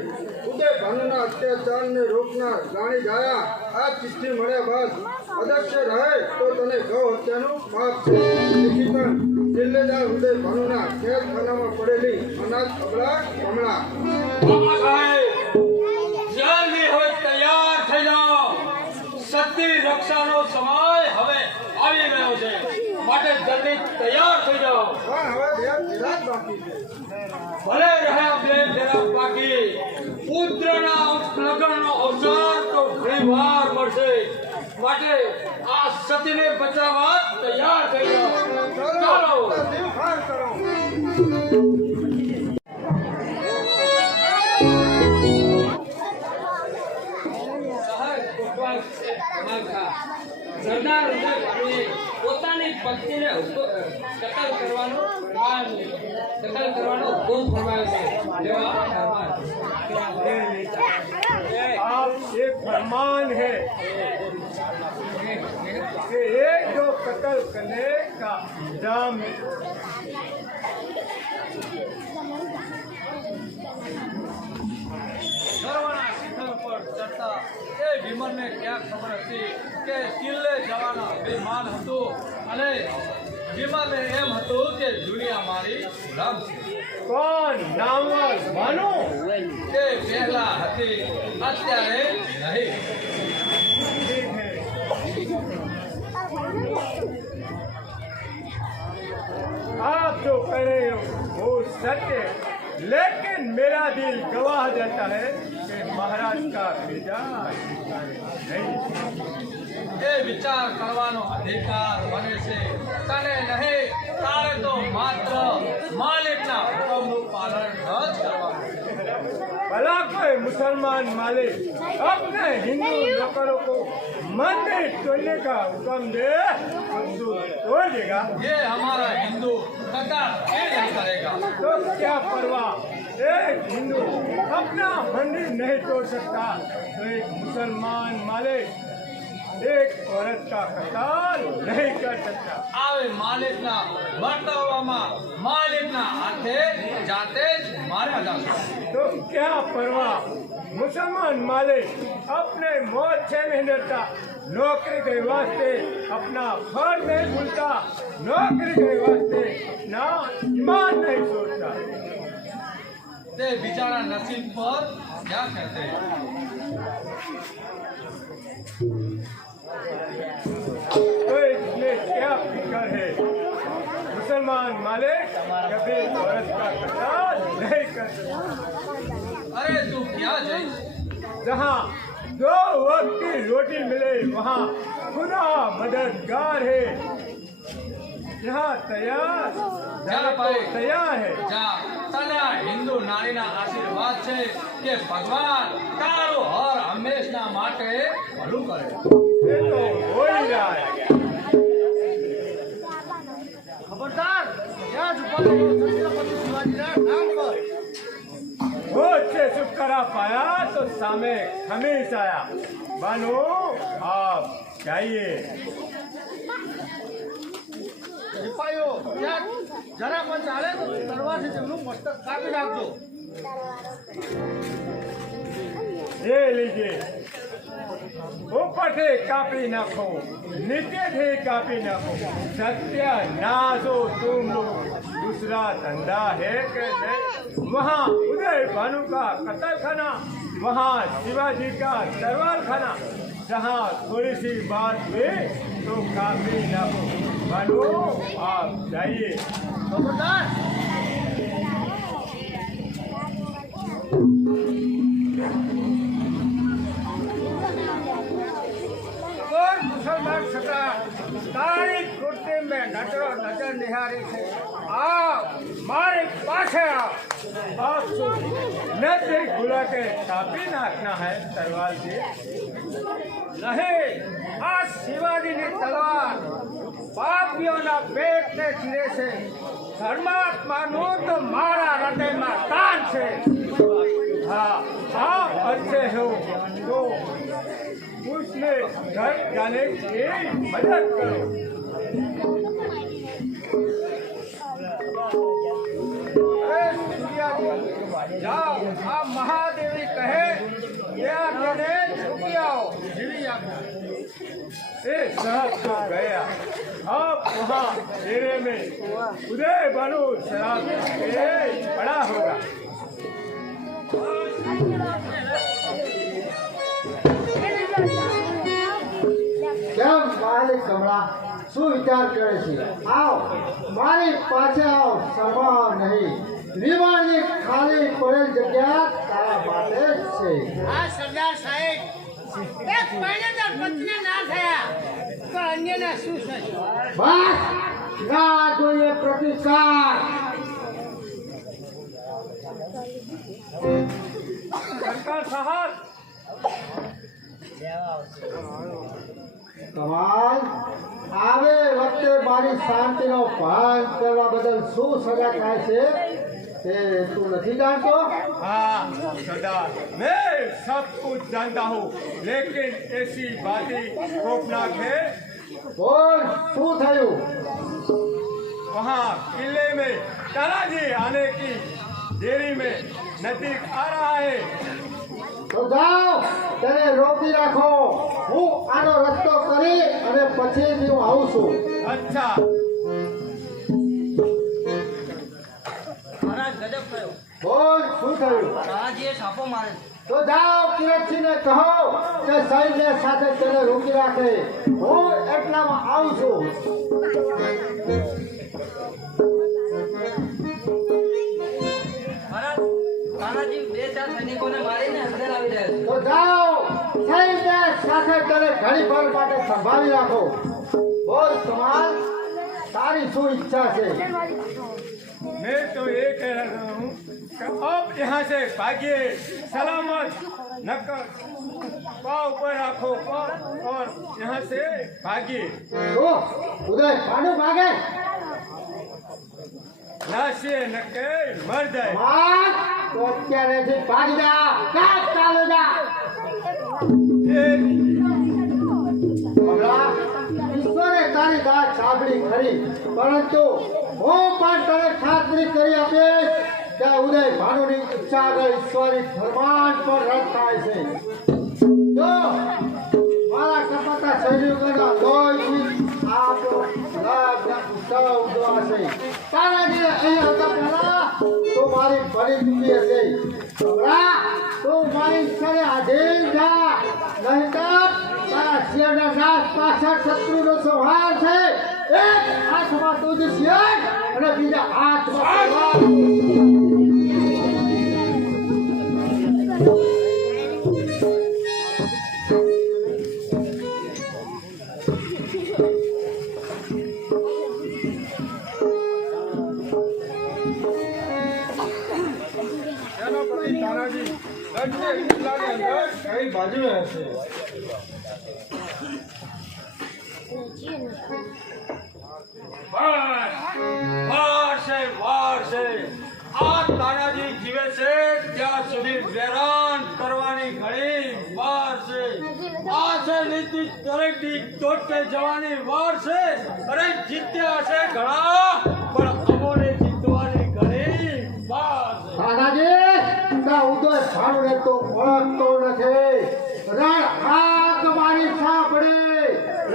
ઉદય ભાનુના અત્યાચારને રોકનાર જાણી ગયા આ ચિઠ્ઠી મળ્યા બાદ અદશ્ય રહે તો તને ગૌ હત્યાનું પાપ છે. લેખિતન દિલ્લેદાર ઉદય ભાનુના કેદખાનામાં પડેલી અનાથ અબળા કમળા. બાબા સાહેબ, જલ્દી હવે તૈયાર થઈ જાઓ. સતી રક્ષાનો સમય હવે આવી ગયો છે, માટે જલ્દી તૈયાર થઈ જાઓ. પણ હવે બે વિરાટ બાકી છે. ભલે રહ્યા બે જરા બાકી. પુત્રના લગ્નનો અવસર તો ઘણી વાર મળશે, માટે આ સતીને બચાવવા તૈયાર થઈ જાઓ. ચાલો. દિલખાર કરો. સરદાર ઉદય ભાનુએ પોતાની પત્નીને કતલ કરવાનો હુકમ ફરમાવ્યો છે. आप एक फरमान है कि एक जो कत्ल करने का इल्जाम ગર્વના શિખર પર ચડતા એ વિમલને ક્યાં ખબર હતી કે કિલ્લે જવાના બેમાન હતું અને વિમલને એમ હતું કે દુનિયા મારી ગુલામ છે. कौन नामवर भानु તે પહેલા હતી, અત્યારે નહીં. ठीक है आप जो कह रहे हो वो सत्य, लेकिन मेरा दिल गवाह देता है कि महाराज का भेजा नहीं. એ વિચાર કરવાનો અધિકાર મને છે, તને નહીં. તારે તો માત્ર માલિકના હુકમનું પાલન જ કરવાનું. भला कोई मुसलमान मालिक अपने हिंदू नौकरों को मंदिर तोड़ने का हुक्म दे तो तोड़ देगा. ये हमारा हिंदू कदार ये नहीं करेगा. तो क्या परवाह, एक हिंदू अपना मंदिर नहीं तोड़ सकता तो एक मुसलमान मालिक एक औरत का कत्ल नहीं कर सकता. આવે માલિકના વર્તવવામાં માલિકના હાથે જાતે જ માર્યા જશે. तो क्या परवाह, मुसलमान मालिक अपने मौत से नहीं डरता, नौकरी के वास्ते अपना फर्ज नहीं भूलता, नौकरी के वास्ते अपना ईमान नहीं छोड़ता. તે બિચારા નસીબ પર क्या कहते हैं. तो इसमें क्या फिक्र है, मुसलमान मालिक कभी औरत का कत्ल नहीं कर सकता. અરે તું ક્યાં જઈશ. जहाँ दो वक्त की रोटी मिले वहाँ खुदा मददगार है. यहाँ तैयार जा भाई. तैयार है. જા તને આ હિન્દુ નારીના આશીર્વાદ છે કે ભગવાન તારું હર હંમેશના માટે ભલું કરે. ये तो हो ही रहा है. ખબરદાર ત્યાં જ ઉભા રહો. છત્રપતિ શિવાજીના નામ પર. होश से छुटकारा पाया तो सामने खमीस आया. बानो आप जाइए. સિપાહીઓ ત્યાં જરા પણ ચાલે તો તલવારથી તેમનું મસ્તક કાપી નાખજો. ये लीजिए, ऊपर से कापी नाखो, नीचे से कापी नाखो. सत्यानाश हो तुम लोग. दूसरा धंधा है कि नहीं. वहाँ उदय भानु का कत्ल खाना, वहाँ शिवाजी का दरबार खाना. जहाँ थोड़ी सी बात हुई तो कापी नाखो. भानु आप जाइए. ખબરદાર और मुसलमान सरकार तारी कुर्ते में नजर निहारी थे. आप मारे पासे आप नजर खुला के कापी नाखना है तलवार से नहीं. आज शिवाजी ने तलवार પાપીઓના પેટને ચીરે છે. ધર્માત્માનું તો મારા હૃદયમાં તાન છે. હા आप अच्छे हो तो उसने घर जाने की मदद करो. जाओ आप महादेवी कहे या मैंने छुपी आओ जीवी साहब तो गया. अब वहाँ डेरे में उदय बनो शराब बड़ा होगा. કેમ માલિક કમળા શું વિચાર કરે છે? આવ મારી પાસે આવ, સભા નહીં. વિમાનની ખાલી પડેલ જગ્યા તારા માટે જ છે. આ સરદાર સાહેબ એક પાણીદાર પત્ની ના થયા તો અન્યના શું થશે? બસ ના જોઈએ પ્રતિકાર. सरकार साहब કમાલ આવે વખતે મારી શાંતિનો ભંગ કરવા બદલ શું સજા થાય છે તે તું નથી જાણતો? हाँ सरदार मैं सब कुछ जानता हूँ लेकिन ऐसी बातें खौफनाक है. બોલ શું થયું? वहाँ किले में तानाजी आने की देरी में नजदीक आ रहा है. તો જાઓ તેને રોકી રાખો. હું આનો રસ્તો કરી અને પછી હું આવું છું. अच्छा મહારાજ ગજબ થયો. બોલ શું થયું? તાનાજીએ છાપો મારે. તો જાઓ કિરીટસિંહને કહો કે સૈન્ય સાથે તેને રોકી રાખે. હું એટલામાં આવું છું. મહારાજ તાનાજી 2-4 સૈનિકોને મારીને અંદર આવી રહ્યા છે. તો જાઓ સૈન્ય સાથે તેને ઘડીભર માટે સંભાળી રાખો. બોલ કમાલ તારી શું ઈચ્છા છે? मैं तो ये कह रहा हूँ कि अब यहाँ से भागिए सलामत नकर पाँव ऊपर रखो पाँव और यहाँ से भागिए. તો ઉદય પાનું ભાગે लाशे नके मर जाए. માર તો અત્યારેથી ભાગી જા. કાચ ચાલે જા. ये કમલા, ઈશ્વરે તારી વાત સાંભળી ખરી, પરંતુ હું પણ તને ખાતરી કરી આપીશ કે ઉદય ભાનુની ઈચ્છા આગળ ઈશ્વરી ફરમાન પર રદ થાય છે. જો મારા કપાતા સૈનિકોના લોહીથી આપણો લગ્ન ઉત્સવ ઉજવાશે. તાનાજી અહીં હતા પહેલા તો મારી ભરી ચૂકી હશે. કમલા, તું મારી ઈચ્છાને આધીન જા, નહીંતર તારા શિયરના નાશ પાછળ શત્રુનો સંહાર છે. એક હાથમાં તુજ શિયર અને બીજા હાથમાં તલવાર. सेनापति तानाजी गढ़ के किला के अंदर कई बाजू में हंसे. વાર છે આ તાનાજી જીવે છે ત્યાં સુધી વેરાન કરવાની ઘણી વાર છે. આ છે નીતિ દરેકની તોટે જવાની વાર છે. અરે જીત્યા છે ઘણા પણ અમોને જીતવાની ઘણી વાર છે. તાનાજી, તા ઉદય ભાનુને તો ઓળખતો નથી. રણ હાક મારી સાંભળે,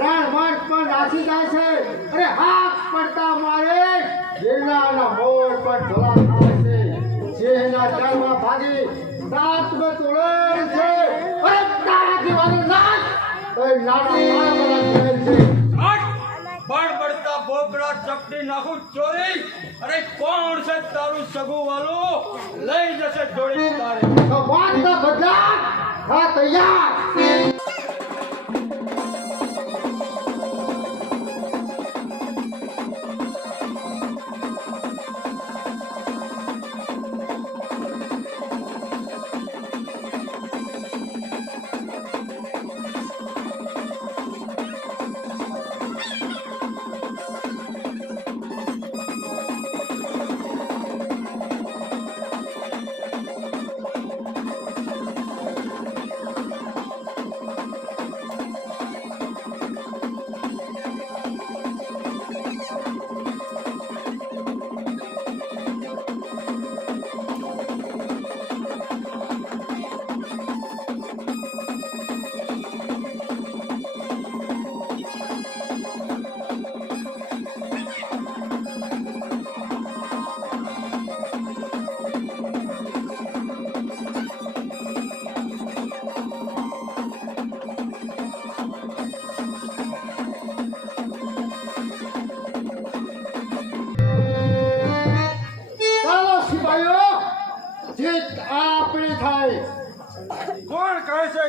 રણ મંચ પર નાસી જાય છે. અરે હાક પડતા મારે જિલ્લાના મોડ પર ઢોળા થાય છે. સિંહના જળમાં ભાગી દાંતને તોડે છે. અરે તારાથી મારું નાશ એ નાના મારા કહે છે. બળબડતા બોકડા ચપટી નાખું ચોરી. અરે કોણ છે તારું સગું વાલું? લઈ જશે જોડી તારે. તો વાત ના બદલા, હા તૈયાર.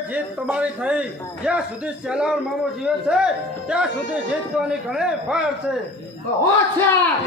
જીત તમારી થઈ. જ્યાં સુધી સેલાર મામો જીવે છે ત્યાં સુધી જીતવાની ઘણી વાર છે. હોશિયાર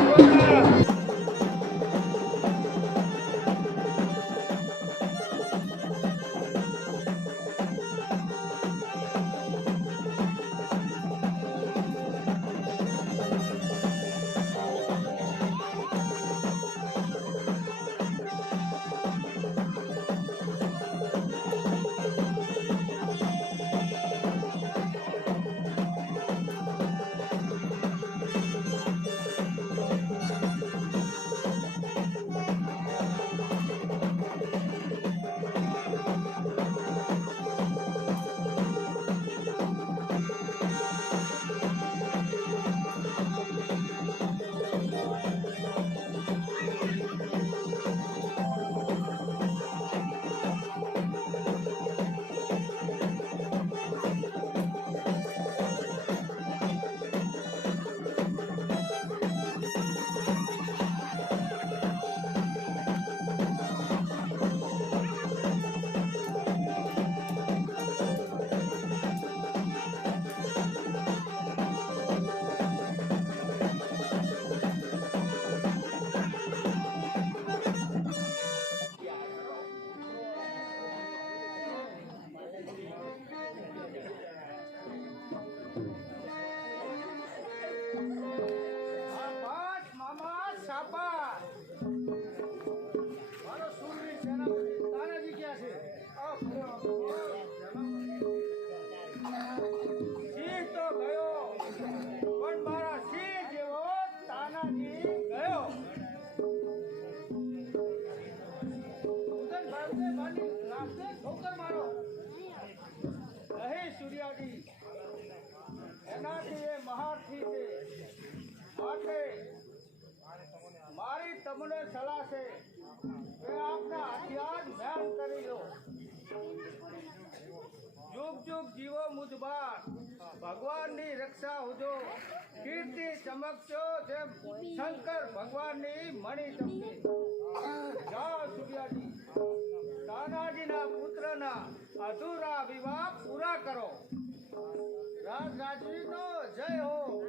શાબાશ મામા શાબાશ. મારો સુરવીર સેનાપતિ તાનાજી ક્યાં છે? સિંહ તો ગયો પણ મારા સિંહ જેવો તાનાજી ગયો. ઉદયન ભાઈને મારી લાશને ઠોકર મારો. નહીં સૂર્યાજી, એનાથી એ મહારથી છે. માટે મારી તમને સલાહ છે કે આપના હથિયાર ધ્યાન કરી લો. યુગ યુગ જીવો મુજબાર, ભગવાનની રક્ષા હોજો. કીર્તિ ચમકશો જેમ શંકર ભગવાનની મણી ચમકે. જાઓ સૂર્યાજી, તાનાજીના પુત્રના અધૂરા વિવાહ પૂરા કરો. રાજ રાજવીનો જય હો.